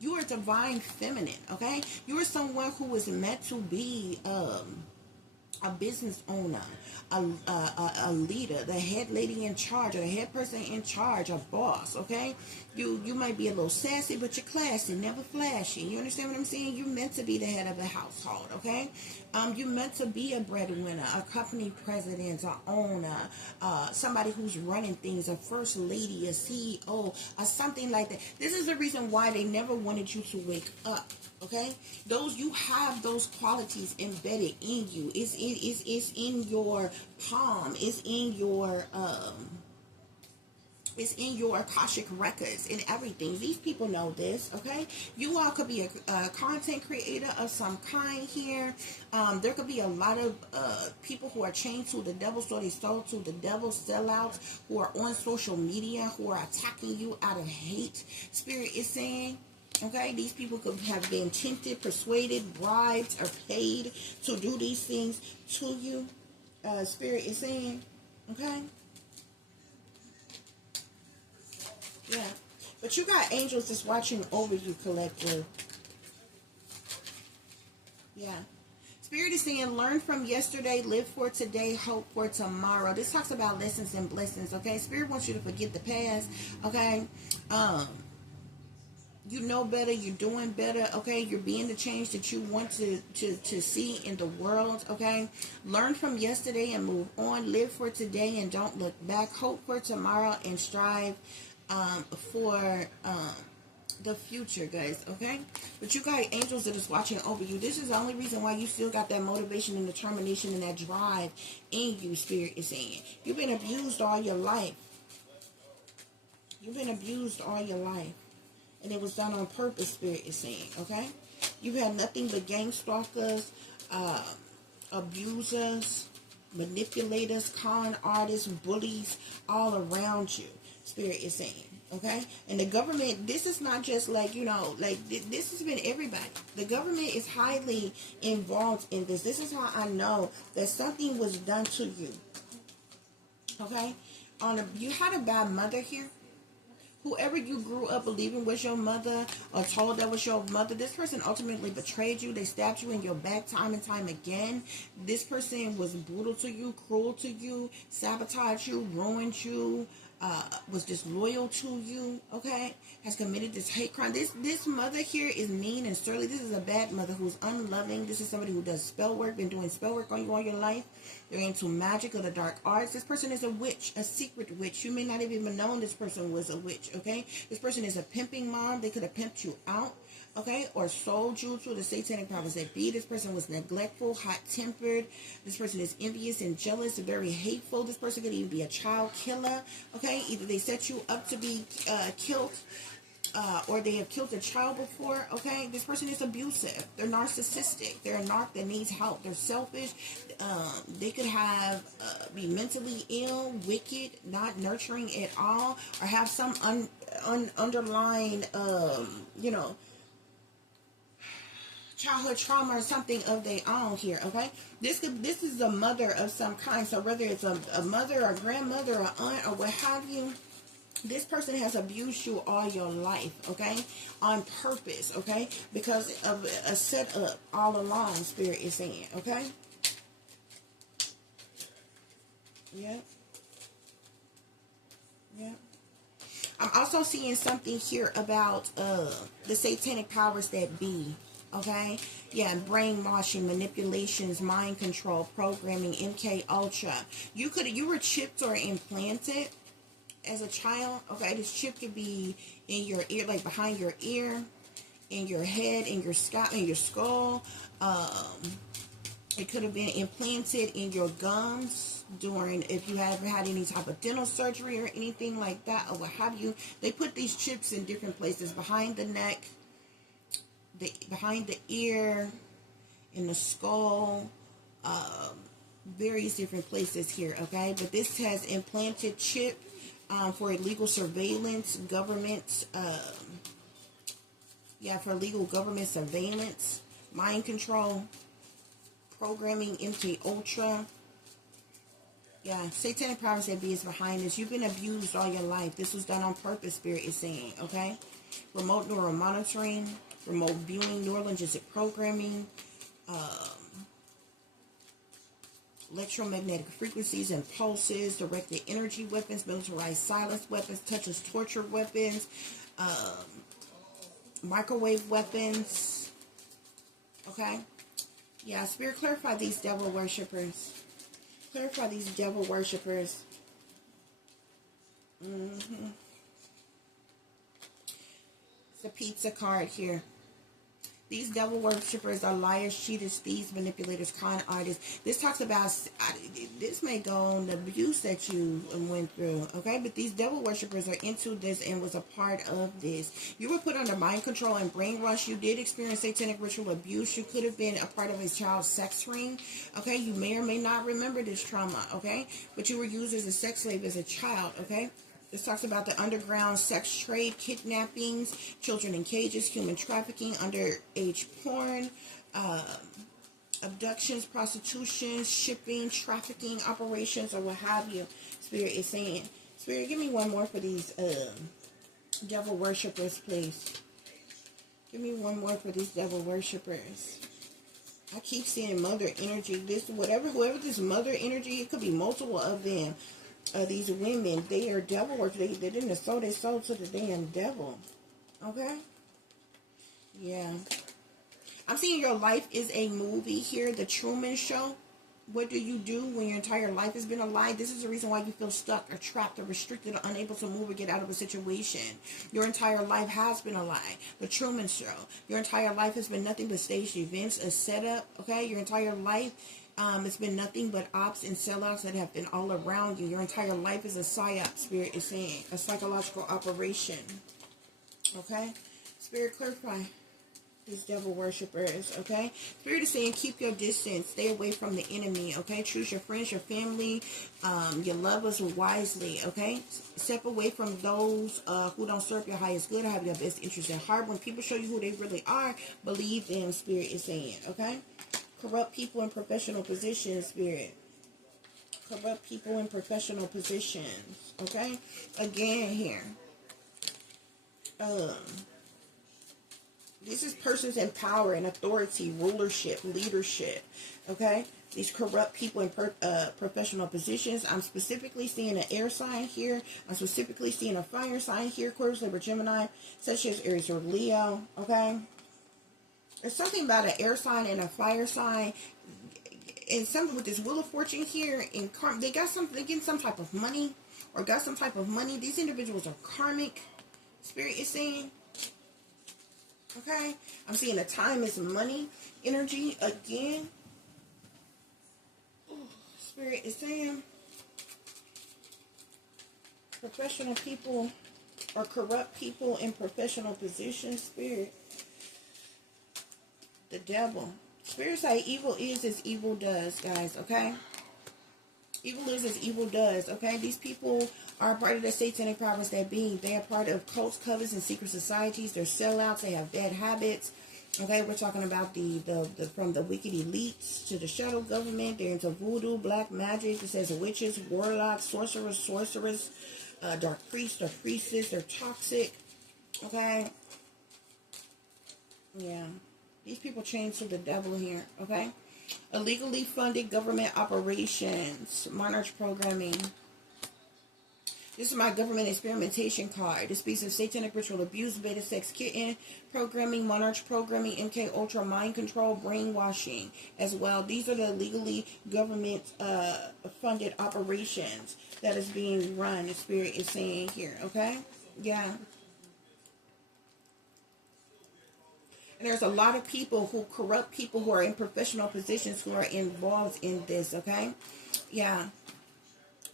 You are divine feminine, okay? You are someone who was meant to be a business owner, a leader, the head lady in charge, or the head person in charge, a boss, okay? You might be a little sassy, but you're classy, never flashy. You understand what I'm saying? You're meant to be the head of the household, okay? You're meant to be a breadwinner, a company president, an owner, somebody who's running things, a first lady, a CEO, or something like that. This is the reason why they never wanted you to wake up. Okay, you have those qualities embedded in you. It's in your palm. It's in your Akashic records and everything. These people know this. Okay, you all could be a content creator of some kind here. There could be a lot of people who are chained to the devil, so they sold to the devil, sellouts who are on social media, who are attacking you out of hate. Spirit is saying, okay, these people could have been tempted, persuaded, bribed, or paid to do these things to you. Spirit is saying, okay? Yeah. But you got angels that's watching over you, collective. Yeah. Spirit is saying, learn from yesterday, live for today, hope for tomorrow. This talks about lessons and blessings, okay? Spirit wants you to forget the past, okay? You know better, you're doing better, okay? You're being the change that you want to see in the world, okay? Learn from yesterday and move on. Live for today and don't look back. Hope for tomorrow and strive for the future, guys, okay? But you got angels that is watching over you. This is the only reason why you still got that motivation and determination and that drive in you, Spirit is saying. You've been abused all your life. You've been abused all your life. And it was done on purpose, Spirit is saying, okay? You've had nothing but gang stalkers, abusers, manipulators, con artists, bullies all around you, Spirit is saying, okay? And the government, this is not just like, you know, like this has been everybody. The government is highly involved in this. This is how I know that something was done to you, okay? You had a bad mother here. Whoever you grew up believing was your mother or told that was your mother, this person ultimately betrayed you. They stabbed you in your back time and time again. This person was brutal to you, cruel to you, sabotaged you, ruined you, was disloyal to you, okay? Has committed this hate crime. This mother here is mean and surly. This is a bad mother who's unloving. This is somebody who does spell work, been doing spell work on you all your life. They're into magic or the dark arts. This person is a witch, a secret witch. You may not have even known this person was a witch, okay? This person is a pimping mom. They could have pimped you out, okay? Or sold you to the satanic powers that be. This person was neglectful, hot-tempered. This person is envious and jealous, very hateful. This person could even be a child killer, okay? Either they set you up to be killed, or they have killed a child before, okay? This person is abusive. They're narcissistic. They're a narc that needs help. They're selfish. They could have be mentally ill, wicked, not nurturing at all, or have some underlying, childhood trauma or something of their own here, okay? This is a mother of some kind. So whether it's a mother, a grandmother, or aunt, or what have you, this person has abused you all your life, okay? On purpose, okay? Because of a setup all along, Spirit is saying, okay? Yep. Yep. I'm also seeing something here about the satanic powers that be, okay? Yeah, brainwashing, manipulations, mind control, programming, MK Ultra. You were chipped or implanted as a child, okay? This chip could be in your ear, like behind your ear, in your head, in your scalp, in your skull. It could have been implanted in your gums during, if you have had any type of dental surgery or anything like that, or what have you. They put these chips in different places, behind the neck, behind the ear, in the skull, various different places here, okay? But this has implanted chip for illegal surveillance, government, for illegal government surveillance, mind control, programming, MK Ultra. Yeah, satanic powers that be is behind this. You've been abused all your life. This was done on purpose, Spirit is saying, okay? Remote neural monitoring, remote viewing, neurolinguistic programming, electromagnetic frequencies and pulses, directed energy weapons, militarized silence weapons, touches torture weapons, microwave weapons, okay? Yeah, Spirit, clarify these devil worshippers. Clarify these devil worshippers. It's a pizza card here. These devil worshippers are liars, cheaters, thieves, manipulators, con artists. This talks about, this may go on the abuse that you went through, okay? But these devil worshippers are into this and was a part of this. You were put under mind control and brainwash. You did experience satanic ritual abuse. You could have been a part of a child's sex ring, okay? You may or may not remember this trauma, okay? But you were used as a sex slave as a child, okay? This talks about the underground sex trade, kidnappings, children in cages, human trafficking, underage porn, abductions, prostitution, shipping, trafficking operations, or what have you. Spirit is saying. Spirit, give me one more for these devil worshippers, please. Give me one more for these devil worshippers. I keep seeing mother energy. This, whoever this mother energy, it could be multiple of them. These women, they are devil worshipers. They didn't sow their soul to the damn devil. Okay? Yeah. I'm seeing your life is a movie here, The Truman Show. What do you do when your entire life has been a lie? This is the reason why you feel stuck or trapped or restricted or unable to move or get out of a situation. Your entire life has been a lie. The Truman Show. Your entire life has been nothing but staged events, a setup. Okay? Your entire life, it's been nothing but ops and sellouts that have been all around you. Your entire life is a psyop, Spirit is saying. A psychological operation. Okay? Spirit, clarify these devil worshippers, okay? Spirit is saying keep your distance. Stay away from the enemy, okay? Choose your friends, your family, your lovers wisely, okay? Step away from those who don't serve your highest good or have your best interest at heart. When people show you who they really are, believe them, Spirit is saying, okay? Corrupt people in professional positions, Spirit. Corrupt people in professional positions, okay? Again here. This is persons in power and authority, rulership, leadership, okay? These corrupt people in professional positions. I'm specifically seeing an air sign here. I'm specifically seeing a fire sign here, Aquarius, Libra, Gemini, such as Aries or Leo, okay? There's something about an air sign and a fire sign, and something with this Wheel of Fortune here. In they getting some type of money, or got some type of money. These individuals are karmic. Spirit is saying. Okay, I'm seeing a time is money energy again. Spirit is saying professional people or corrupt people in professional positions. Spirit, the devil. Spirit say evil is as evil does, guys. Okay, evil is as evil does. Okay, these people are part of the satanic powers that be. They are part of cults, covens, and secret societies. They're sellouts. They have bad habits. Okay, we're talking about the from the wicked elites to the shadow government. They're into voodoo, black magic. It says witches, warlocks, sorcerers, dark priests or priestess. They're toxic. Okay. Yeah. These people chained to the devil here. Okay. Illegally funded government operations. Monarch programming. This is my government experimentation card. This speaks of satanic ritual abuse, beta sex kitten programming, monarch programming, MK Ultra mind control, brainwashing as well. These are the legally government funded operations that is being run. The spirit is saying here. Okay? Yeah. And there's a lot of people who corrupt people who are in professional positions who are involved in this. Okay? Yeah.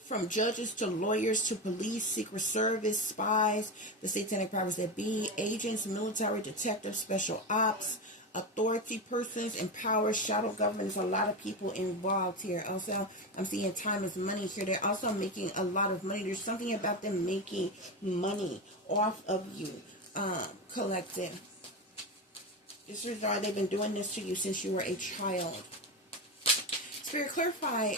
From judges to lawyers to police, secret service, spies, the satanic powers that be, agents, military, detectives, special ops, authority persons, and power, shadow government. There's a lot of people involved here. Also, I'm seeing time is money here. They're also making a lot of money. There's something about them making money off of you, collective. This is why they've been doing this to you since you were a child. Spirit, clarify,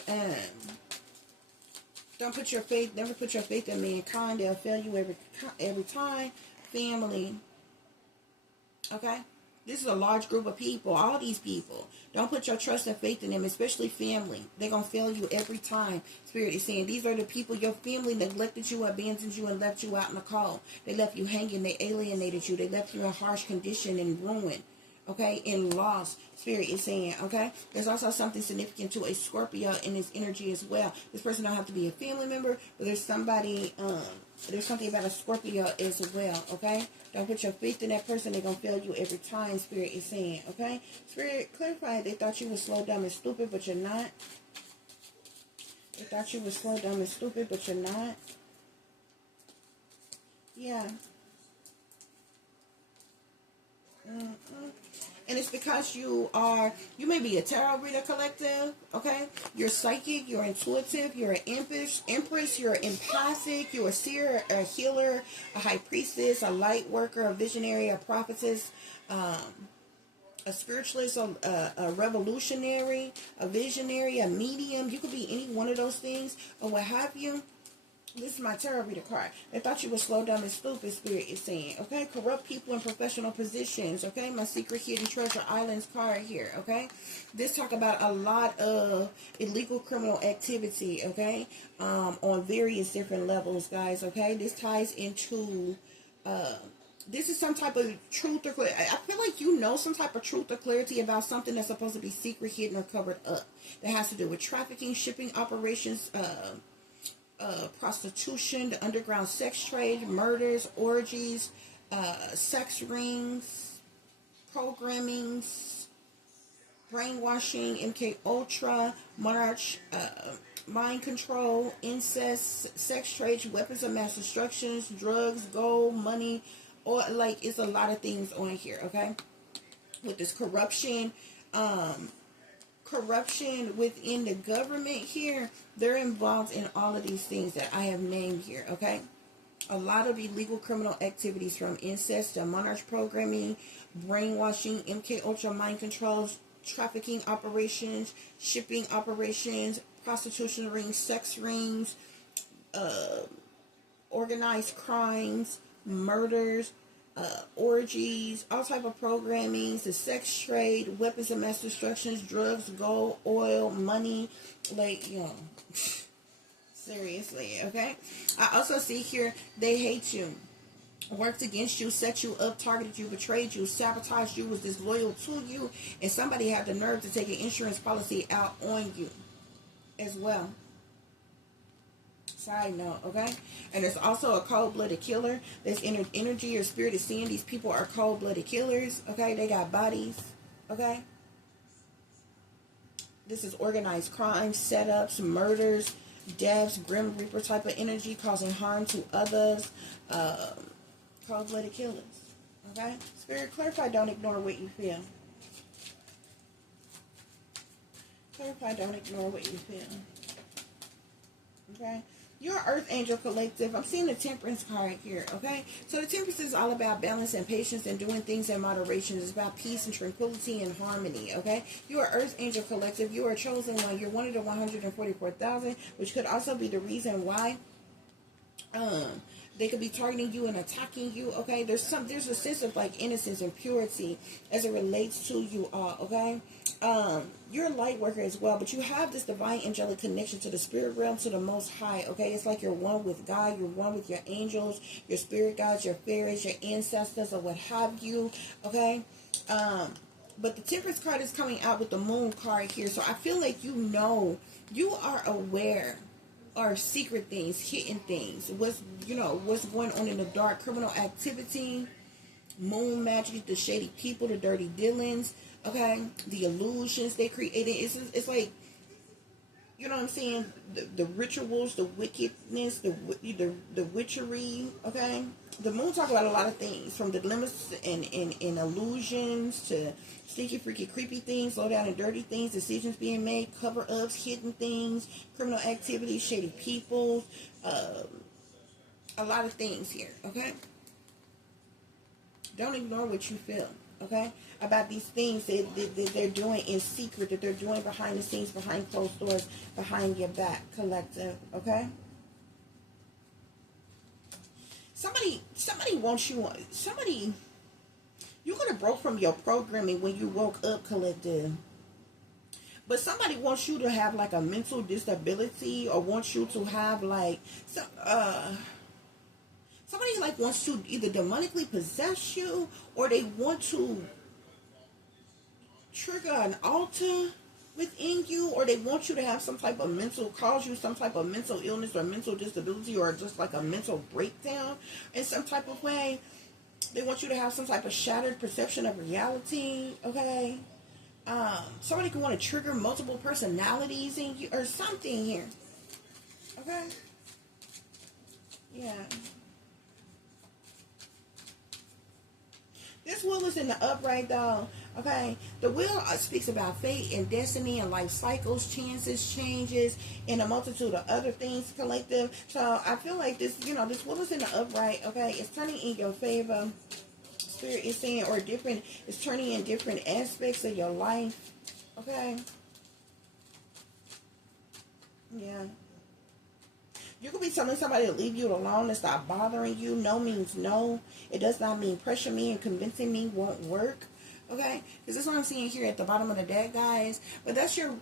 don't put your faith, never put your faith in mankind. They'll fail you every time. Family. Okay? This is a large group of people. All these people. Don't put your trust and faith in them, especially family. They're going to fail you every time. Spirit is saying these are the people, your family neglected you, abandoned you, and left you out in the cold. They left you hanging. They alienated you. They left you in harsh condition and ruin. Okay, in loss. Spirit is saying, okay, there's also something significant to a Scorpio in this energy as well. This person don't have to be a family member, but there's somebody, there's something about a Scorpio as well, okay? Don't put your faith in that person. They're going to fail you every time, Spirit is saying, okay? Spirit, clarify. They thought you were slow, dumb, and stupid, but you're not. They thought you were slow, dumb, and stupid, but you're not. Yeah. And it's because you may be a tarot reader collective, okay? You're psychic, you're intuitive, you're an empress, you're empathic, you're a seer, a healer, a high priestess, a light worker, a visionary, a prophetess, a spiritualist, a revolutionary, a visionary, a medium. You could be any one of those things or what have you. This is my tarot reader card. They thought you were slow, dumb, and stupid, Spirit is saying. Okay? Corrupt people in professional positions. Okay? My secret hidden treasure islands card here. Okay? This talk about a lot of illegal criminal activity. Okay? On various different levels, guys. Okay? This ties into... this is some type of truth or clarity. I feel like you know some type of truth or clarity about something that's supposed to be secret, hidden, or covered up. That has to do with trafficking, shipping operations, prostitution, the underground sex trade, murders, orgies, sex rings, programmings, brainwashing, MK Ultra, monarch, mind control, incest, sex trade, weapons of mass destruction, drugs, gold, money, or like it's a lot of things on here, okay? With this corruption, corruption within the government here, they're involved in all of these things that I have named here, okay? A lot of illegal criminal activities from incest to monarch programming, brainwashing, MK Ultra mind controls, trafficking operations, shipping operations, prostitution rings, sex rings, organized crimes, murders, orgies, all type of programmings, the sex trade, weapons of mass destruction, drugs, gold, oil, money, like, you know, seriously, okay? I also see here, they hate you, worked against you, set you up, targeted you, betrayed you, sabotaged you, was disloyal to you, and somebody had the nerve to take an insurance policy out on you as well. Side note, okay? And there's also a cold-blooded killer. This energy or spirit is seeing these people are cold-blooded killers, okay? They got bodies, okay? This is organized crime, setups, murders, deaths, grim reaper type of energy, causing harm to others, cold-blooded killers, okay? Spirit, clarify, don't ignore what you feel. Clarify, don't ignore what you feel. Okay? You're Earth Angel Collective. I'm seeing the Temperance card here, okay? So the Temperance is all about balance and patience and doing things in moderation. It's about peace and tranquility and harmony, okay? You are Earth Angel Collective. You are a chosen one. You're one of the 144,000, which could also be the reason why they could be targeting you and attacking you, okay? There's a sense of like innocence and purity as it relates to you all, okay? You're a light worker as well, but you have this divine angelic connection to the spirit realm, to the Most High, okay? It's like you're one with God, you're one with your angels, your spirit guides, your fairies, your ancestors, or what have you, okay? But the Temperance card is coming out with the Moon card here, so I feel like you are aware or secret things, hidden things, what's going on in the dark, criminal activity, moon magic, the shady people, the dirty dealings, okay, the illusions they created. It's like, you know what I'm saying, the rituals, the wickedness, the witchery, okay. The moon talk about a lot of things, from the dilemmas and illusions to sneaky, freaky, creepy things, low down and dirty things, decisions being made, cover-ups, hidden things, criminal activity, shady people, a lot of things here, okay. Don't ignore what you feel, okay, about these things that they're doing in secret, that they're doing behind the scenes, behind closed doors, behind your back, collective, okay. Somebody wants you, you could have broke from your programming when you woke up, collective. But somebody wants you to have like a mental disability, or wants you to have like somebody like wants to either demonically possess you, or they want to trigger an altar within you, or they want you to have some type of cause you some type of mental illness or mental disability, or just like a mental breakdown in some type of way. They want you to have some type of shattered perception of reality, okay? Somebody could want to trigger multiple personalities in you or something here, okay? Yeah. This wheel is in the upright, though. Okay, the wheel speaks about fate and destiny and life cycles, chances, changes, and a multitude of other things, collective. So I feel like this wheel is in the upright. Okay, it's turning in your favor. Spirit is saying, or different. It's turning in different aspects of your life. Okay. Yeah. You could be telling somebody to leave you alone and stop bothering you. No means no. It does not mean pressure me and convincing me won't work. Okay? Because that's what I'm seeing here at the bottom of the deck, guys. But those are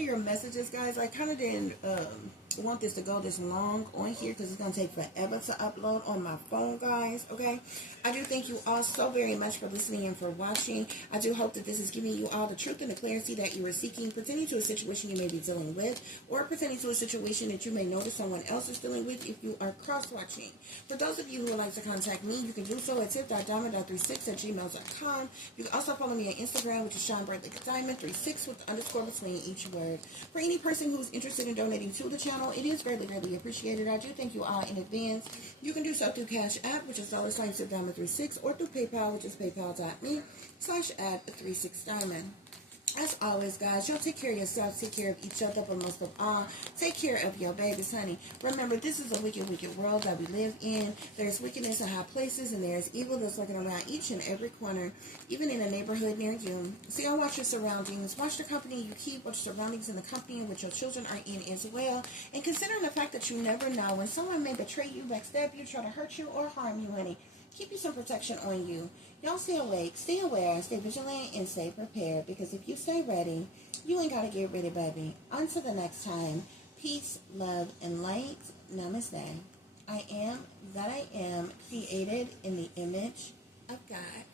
your messages, guys. I kind of didn't want this to go this long on here because it's going to take forever to upload on my phone, guys. Okay? I do thank you all so very much for listening and for watching. I do hope that this is giving you all the truth and the clarity that you are seeking, pertaining to a situation you may be dealing with, or pertaining to a situation that you may notice someone else is dealing with if you are cross-watching. For those of you who would like to contact me, you can do so at tip.diamond.36@gmail.com. You can also follow me on Instagram, which is Shine Bright Like a Diamond 36 with the underscore between each word. For any person who's interested in donating to the channel, it is greatly, greatly appreciated. I do thank you all in advance. You can do so through Cash App, which is $Diamond36, or through PayPal, which is paypal.me/@36diamond. As always, guys, y'all take care of yourselves, take care of each other, but most of all, take care of your babies, honey. Remember, this is a wicked, wicked world that we live in. There's wickedness in high places, and there's evil that's lurking around each and every corner, even in a neighborhood near you. So y'all watch your surroundings. Watch the company you keep. Watch the surroundings in the company in which your children are in as well. And considering the fact that you never know when someone may betray you, backstab you, try to hurt you, or harm you, honey. Keep you some protection on you. Y'all stay awake, stay aware, stay vigilant, and stay prepared. Because if you stay ready, you ain't got to get ready, baby. Until the next time, peace, love, and light. Namaste. I am that I am, created in the image of God.